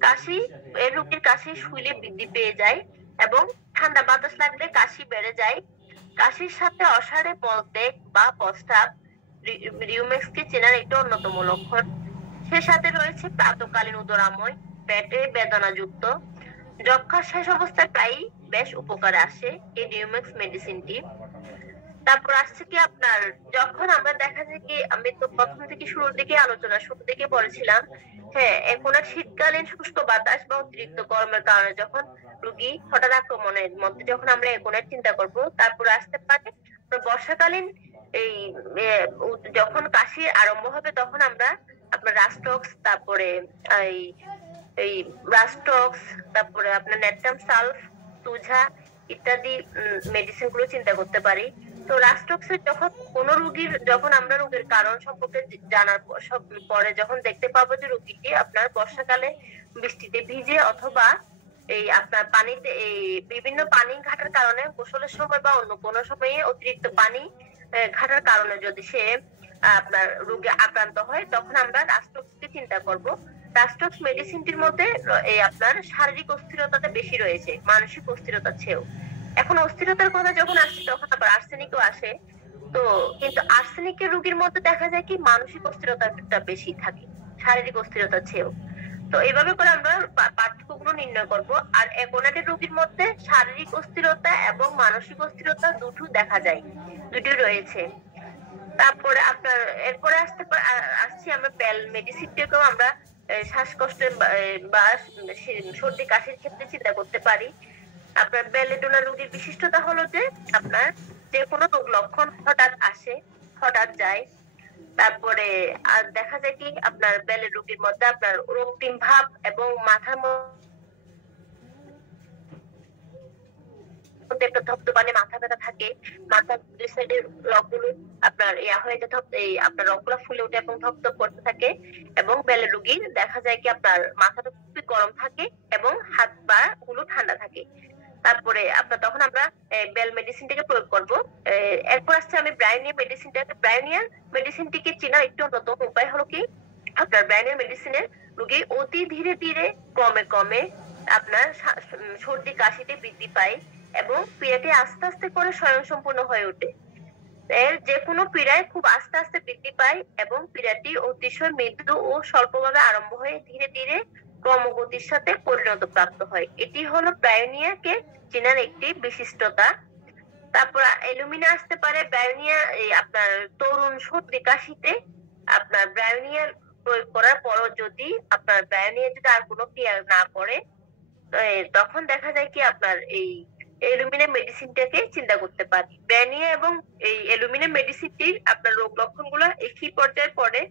কাশি এই রোগীর কাশি শুইলে বৃদ্ধি পেয়ে যায় এবং ঠান্ডা বাতাস লাগলে কাশি বেড়ে যায়। কাশির সাথে অসাড়ে মলত্যাগ বা প্রস্রাব রিউম্যাক্সকে চেনার একটি অন্যতম লক্ষণ। সে সাথে রয়েছে প্রাতকালীন উদরাময়, পেটে বেদনাযুক্ত যক্ষার শেষ অবস্থায় প্রায়ই বেশ উপকারে আসে এই রিউম্যাক্স মেডিসিনটি। তারপর আসছে কি আপনার, যখন আমরা দেখা যায় কি, আমি তো প্রথম থেকে শুরুর দিকে আলোচনা শুরু থেকে বলেছিলাম, হ্যাঁ এখন আর শীতকালীন শুষ্ক বাতাস বা অতিরিক্ত গরমের কারণে যখন রোগী হঠাৎ আক্রমণের মধ্যে যখন আমরা এখনের চিন্তা করব। তারপরে আসতে পারে বর্ষাকালীন এই যখন কাশি আরম্ভ হবে তখন আমরা আপনার রাস্টক্স, তারপরে এই এই রাস্টক্স, তারপরে আপনার নেট্রাম সালফ, তুঝা ইত্যাদি মেডিসিন গুলো চিন্তা করতে পারি। তো রাস্টক্সের যখন কোন রোগীর যখন আমরা রোগের কারণ সম্পর্কে জানার পরে যখন দেখতে পাবো যে রোগীটি আপনার বর্ষাকালে বৃষ্টিতে ভিজে অথবা এই আপনার পানিতে এই বিভিন্ন পানি ঘাটার কারণে গোসলের সময় বা অন্য কোনো সময়ে অতিরিক্ত পানি ঘাটার কারণে যদি সে আপনার রোগে আক্রান্ত হয় তখন আমরা রাস্টক্সকে চিন্তা করব। রাস্টক্স মেডিসিনটির মধ্যে এই আপনার শারীরিক অস্থিরতাটা বেশি রয়েছে মানসিক অস্থিরতার চেয়েও। এখন অস্থিরতার কথা যখন আসছে তখন আবার আর্সেনিকও আসে। তো কিন্তু আর্সেনিকের রোগীর মধ্যে দেখা যায় কি মানসিক অস্থিরতাটা বেশি থাকে শারীরিক অস্থিরতার চেয়েও। তো এইভাবে করে আমরা পার্থক্যগুলো নির্ণয় করব। আর অ্যাকোনাইটের রোগীর মধ্যে শারীরিক অস্থিরতা এবং মানসিক অস্থিরতা দুটো দেখা যায়, দুটো রয়েছে। তারপরে আপনার এরপরে আসছি আমরা বেল মেডিসিনটাকেও আমরা শ্বাসকষ্টের বা সর্দি কাশির ক্ষেত্রে চিন্তা করতে পারি। আপনার বেলেডোনা রোগীর বিশিষ্টতা হলো যে আপনার যে কোনো রোগ লক্ষণ হঠাৎ আসে হঠাৎ যায়। তারপরে আর দেখা যায় কি আপনার বেলের রোগীর মধ্যে আপনার রক্তিম ভাব এবং মাথার মধ্যে একটা ধপধপানি মাথা ব্যথা থাকে, মাথার দুই সাইডের রগগুলো আপনার হয়ে যায়, এই আপনার রগগুলো ফুলে উঠে এবং ধপধপ করতে থাকে। এবং বেলের রোগীর দেখা যায় কি আপনার মাথাটা খুবই গরম থাকে এবং হাত পা গুলো ঠান্ডা থাকে। তারপরে আপনার তখন আমরা বেল মেডিসিনটাকে প্রয়োগ করব। এরপর আসছে আমি ব্রায়োনিয়া মেডিসিনটাকে। ব্রায়োনিয়া মেডিসিনটিকে চেনার একটি অন্যতম উপায় হলো কি আপনার ব্রায়োনিয়া মেডিসিনের রোগী অতি ধীরে ধীরে ক্রমে ক্রমে আপনার সর্দি কাশিতে বৃদ্ধি পায় এবং পীড়াটি আস্তে আস্তে করে স্বয়ংসম্পূর্ণ হয়ে ওঠে। এর যে কোনো পীড়ায় খুব আস্তে আস্তে বৃদ্ধি পায় এবং পীড়াটি অতিশয় মৃদু ও স্বল্পভাবে আরম্ভ হয়ে ধীরে ধীরে ক্রমগতির সাথে পরিণত প্রাপ্ত হয়। এটি হলো ব্রায়োনিয়াকে চেনার একটি বিশিষ্টতা। তারপর অ্যালুমিনা আসতে পারে। ব্রায়োনিয়া এই আপনার তরুণ সর্দি কাশিতে আপনার ব্রায়োনিয়ার প্রয়োগ করার পরও যদি আপনার ব্রায়োনিয়া যদি আর কোনো ক্রিয়া না করে তখন দেখা যায় কি আপনার এই অ্যালুমিনা মেডিসিনটাকে চিন্তা করতে পারি। ব্রায়োনিয়া এবং এই অ্যালুমিনা মেডিসিনটির আপনার রোগ লক্ষণগুলো একই পর্যায়ে পড়ে,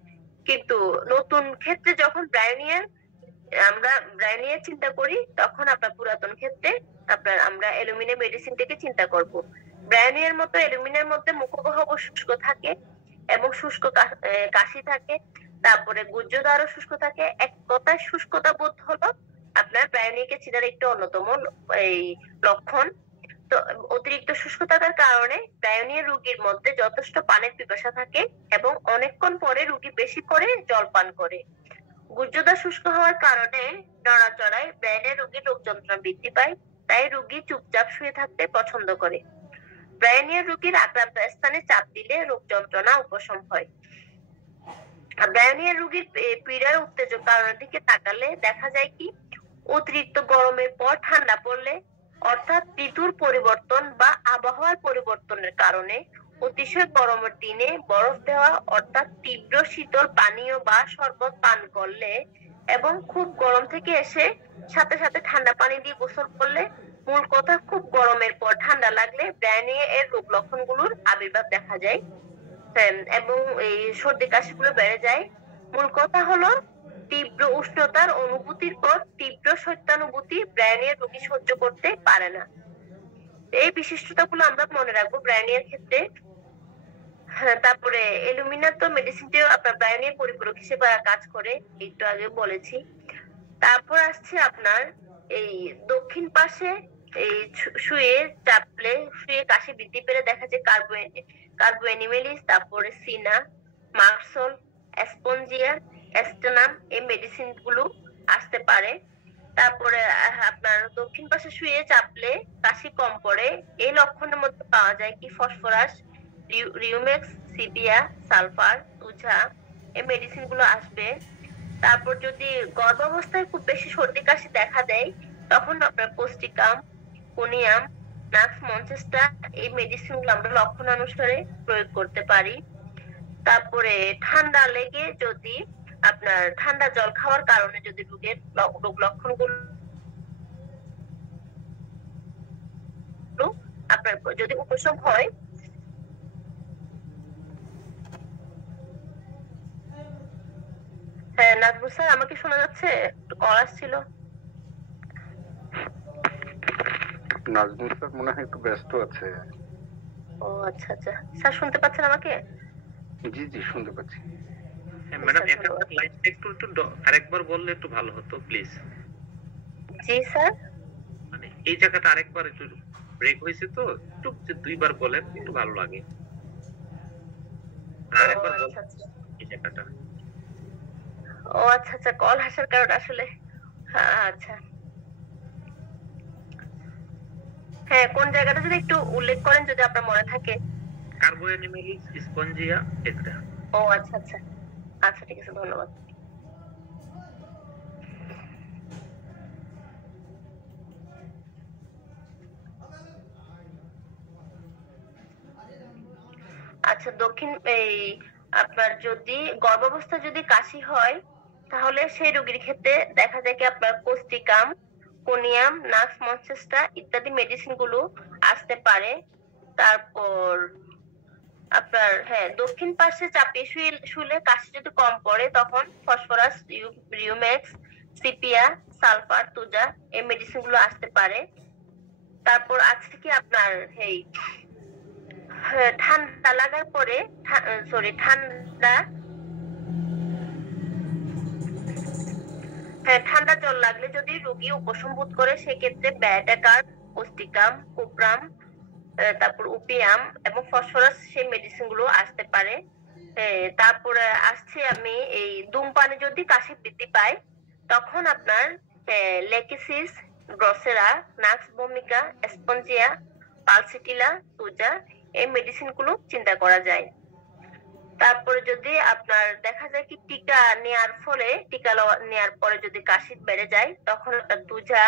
কিন্তু নতুন ক্ষেত্রে যখন আমরা ব্রায়োনিয়া চিন্তা করি তখন আপনার পুরাতন ক্ষেত্রে আপনার আমরা অ্যালুমিনা মেডিসিনটাকে চিন্তা করব। ব্রায়োনিয়ার মতো অ্যালুমিনার মধ্যে মুখগহ্বর শুষ্ক থাকে এবং শুষ্ক কাশি থাকে, তারপরে গুহ্যদ্বারও শুষ্ক থাকে। এক কথায় শুষ্কতা বোধ হলো আপনার ব্রায়োনিয়াকে চেনার একটি অন্যতম এই লক্ষণ। তো অতিরিক্ত শুষ্ক থাকার কারণে ব্রায়োনিয়া রোগীর মধ্যে যথেষ্ট পানির পিপাসা থাকে এবং অনেকক্ষণ পরে রোগী বেশি করে জল পান করে। গুহ্যদ্বার শুষ্ক হওয়ার কারণে নড়াচড়ায় ব্রায়োনিয়া রোগীর রোগ যন্ত্রণা বৃদ্ধি পায়, তাই রোগী চুপচাপ শুয়ে থাকতে পছন্দ করে। ব্রায়োনিয়া রোগীর আক্রান্ত স্থানে চাপ দিলে রোগ যন্ত্রণা উপশম হয়। ব্রায়োনিয়া রোগীর পীড়ার উত্তেজক কারণের দিকে তাকালে দেখা যায় কি অতিরিক্ত গরমের পর ঠান্ডা পড়লে অর্থাৎ ঋতুর পরিবর্তন বা আবহাওয়ার পরিবর্তনের কারণে অতিশয় গরমের দিনে বরফ দেওয়া অর্থাৎ তীব্র শীতল পানীয় বা শরবত পান করলে এবং খুব গরম থেকে এসে সাথে সাথে ঠান্ডা পানি দিয়ে গোসল করলে, মূল কথা খুব গরমের পর ঠান্ডা লাগলে ব্রায়োনিয়া এর রোগ লক্ষণগুলোর আবির্ভাব দেখা যায় এবং এই সর্দি কাশিগুলো বেড়ে যায়। মূল কথা হলো তীব্র উষ্ণতার অনুভূতির পর তীব্র শৈত্যানুভূতি ব্রায়োনিয়া রোগী সহ্য করতে পারে না। এই বিশিষ্টতাগুলো আমরা মনে রাখবো ব্রায়োনিয়ার ক্ষেত্রে। তারপরে অ্যালুমিনা তো মেডিসিনটিও আপনার ব্রায়োনিয়ার পরিপূরক হিসেবে কাজ করে, একটু আগে বলেছি। তারপর আসছে আপনার এই দক্ষিণ পাশে এই শুয়ে চাপলে শুয়ে কাশি বৃদ্ধি পেলে দেখা যায় কার্বোএনিমেলিস, তারপরে সিনা, মার্কসল, অ্যাসপনজিয়া, অ্যাস্টেনাম এই মেডিসিন গুলো আসতে পারে। তারপরে আপনার দক্ষিণ পাশে শুয়ে চাপলে কাশি কম পড়ে, এই লক্ষণের মধ্যে পাওয়া যায় কি ফসফরাস, রিউমেক্স, সিপিয়া, সালফার, তুঝা এই মেডিসিন গুলো আসবে। তারপর যদি গর্ভাবস্থায় খুব বেশি সর্দি কাশি দেখা দেয় তখন আপনার পোস্টিকাম, কোনিয়াম, নাক্স মঞ্চেস্টার এই মেডিসিন গুলো আমরা লক্ষণ অনুসারে প্রয়োগ করতে পারি। তারপরে ঠান্ডা লেগে যদি আপনার ঠান্ডা জল খাওয়ার কারণে যদি রোগের রোগ লক্ষণগুলো আপনার যদি উপশম হয়, হ্যাঁ নাজমুল স্যার আমাকে শোনা যাচ্ছে? কল আসছিল। নাজমুল স্যার মনে হয় একটু ব্যস্ত আছে। ও আচ্ছা আচ্ছা, স্যার শুনতে পাচ্ছেন আমাকে? জি জি শুনতে পাচ্ছি। ম্যাডাম একটা লাইনটা একটু আরেকবার বললে একটু ভালো হতো প্লিজ। জি স্যার, মানে এই জায়গাটা আরেকবার একটু ব্রেক হয়েছে তো, একটু দুইবার বলেন একটু ভালো লাগে। আরেকবার বলেন এই জায়গাটা। ও আচ্ছা আচ্ছা, কল আসার কারণে আসলে আচ্ছা হ্যাঁ, কোন জায়গাটা যদি একটু উল্লেখ করেন যদি আপনার মনে থাকে। কার্বোএনিমেলিস, স্পঞ্জিয়া এটা। ও আচ্ছা আচ্ছা আচ্ছা, ঠিক আছে, ধন্যবাদ। আচ্ছা, দক্ষিণ এই আপনার যদি গর্ভাবস্থা যদি কাশি হয় তাহলে সেই রোগীর ক্ষেত্রে দেখা যায় কি আপনার কোস্টিকাম, কোনিয়াম, নাক্স মঞ্চেস্টার ইত্যাদি মেডিসিন গুলো আসতে পারে। তারপর আপনার হ্যাঁ দক্ষিণ পাশে চাপিয়ে শুলে কাশি যদি কম পড়ে তখন ফসফরাস, রিউমেক্স, সিপিয়া, সালফার, তুজা এই মেডিসিন গুলো আসতে পারে। তারপর আছে কি আপনার এই ঠান্ডা লাগার পরে ঠান্ডা জল লাগলে যদি রোগী উপশম বোধ করে সেক্ষেত্রে ব্যাটাকার, পোস্টিকাম, কুপ্রাম, তারপর উপিয়াম এবং ফসফরাস সেই মেডিসিন গুলো আসতে পারে। তারপরে আসছে আমি এই ধূমপানে যদি কাশি বৃদ্ধি পায় তখন আপনার লেকিসিস, গ্রসেরা, নাক্স ভূমিকা, স্পঞ্জিয়া, পালসিটিলা, তুজা এই মেডিসিন গুলো চিন্তা করা যায়। তারপরে যদি আপনার দেখা যায় কি টিকা নেয়ার ফলে টিকা নেয়ার পরে যদি কাশি বেড়ে যায় তখন আপনার তুজা,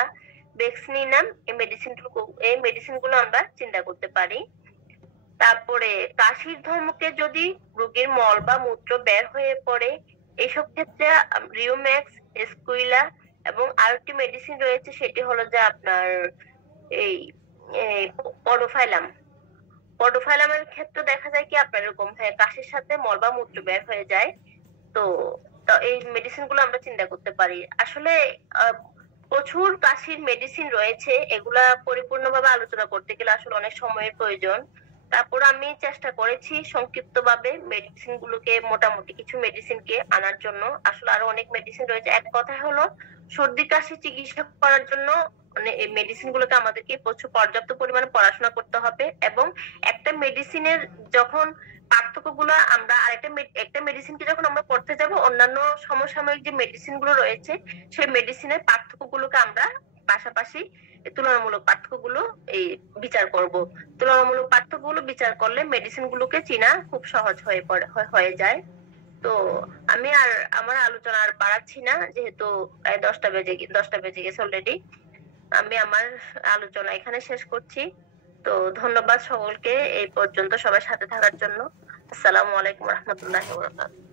বেক্সিনিনাম এই মেডিসিন গুলো আমরা চিন্তা করতে পারি। তারপরে কাশির ধমকে যদি রোগীর মল বা মূত্র বের হয়ে পড়ে এইসব ক্ষেত্রে রিউমেক্স, এসকুইলা এবং আরেকটি মেডিসিন রয়েছে সেটি হলো যে আপনার এই পডোফাইলামের ক্ষেত্রে দেখা যায় কি আপনার এরকম কাশির সাথে মল বা মূত্র বের হয়ে যায়। তো এই মেডিসিন গুলো আমরা চিন্তা করতে পারি। আসলে প্রচুর কাশির মেডিসিন রয়েছে, এগুলা পরিপূর্ণভাবে আলোচনা করতে গেলে আসলে অনেক সময়ের প্রয়োজন। তারপর আমি চেষ্টা করেছি সংক্ষিপ্তভাবে মেডিসিন গুলোকে, মোটামুটি কিছু মেডিসিনকে আনার জন্য। আসলে আরো অনেক মেডিসিন রয়েছে। এক কথা হলো সর্দি কাশি চিকিৎসা করার জন্য এই মেডিসিন গুলোকে আমাদেরকে প্রচুর পর্যাপ্ত পরিমাণে পড়াশোনা করতে হবে এবং একটা মেডিসিনের যখন পার্থক্যগুলো আমরা একটা মেডিসিনকে যখন আমরা পড়তে যাব অন্যান্য সমসাময়িক যে মেডিসিন গুলো রয়েছে সেই মেডিসিনের পার্থক্যগুলোকে আমরা পাশাপাশি তুলনামূলক পার্থক্যগুলো বিচার করব। তুলনামূলক পার্থক্যগুলো বিচার করলে মেডিসিন গুলোকে চেনা খুব সহজ হয়ে যায়। তো আমি আর আমার আলোচনা আর বাড়াচ্ছি না, যেহেতু প্রায় 10টা বেজে গেছে অলরেডি। আমি আমার আলোচনা এখানে শেষ করছি। তো ধন্যবাদ সকলকে এই পর্যন্ত সবার সাথে থাকার জন্য। আসসালামু আলাইকুম রহমতুল্লাহি ওয়া বারাকাতুহু।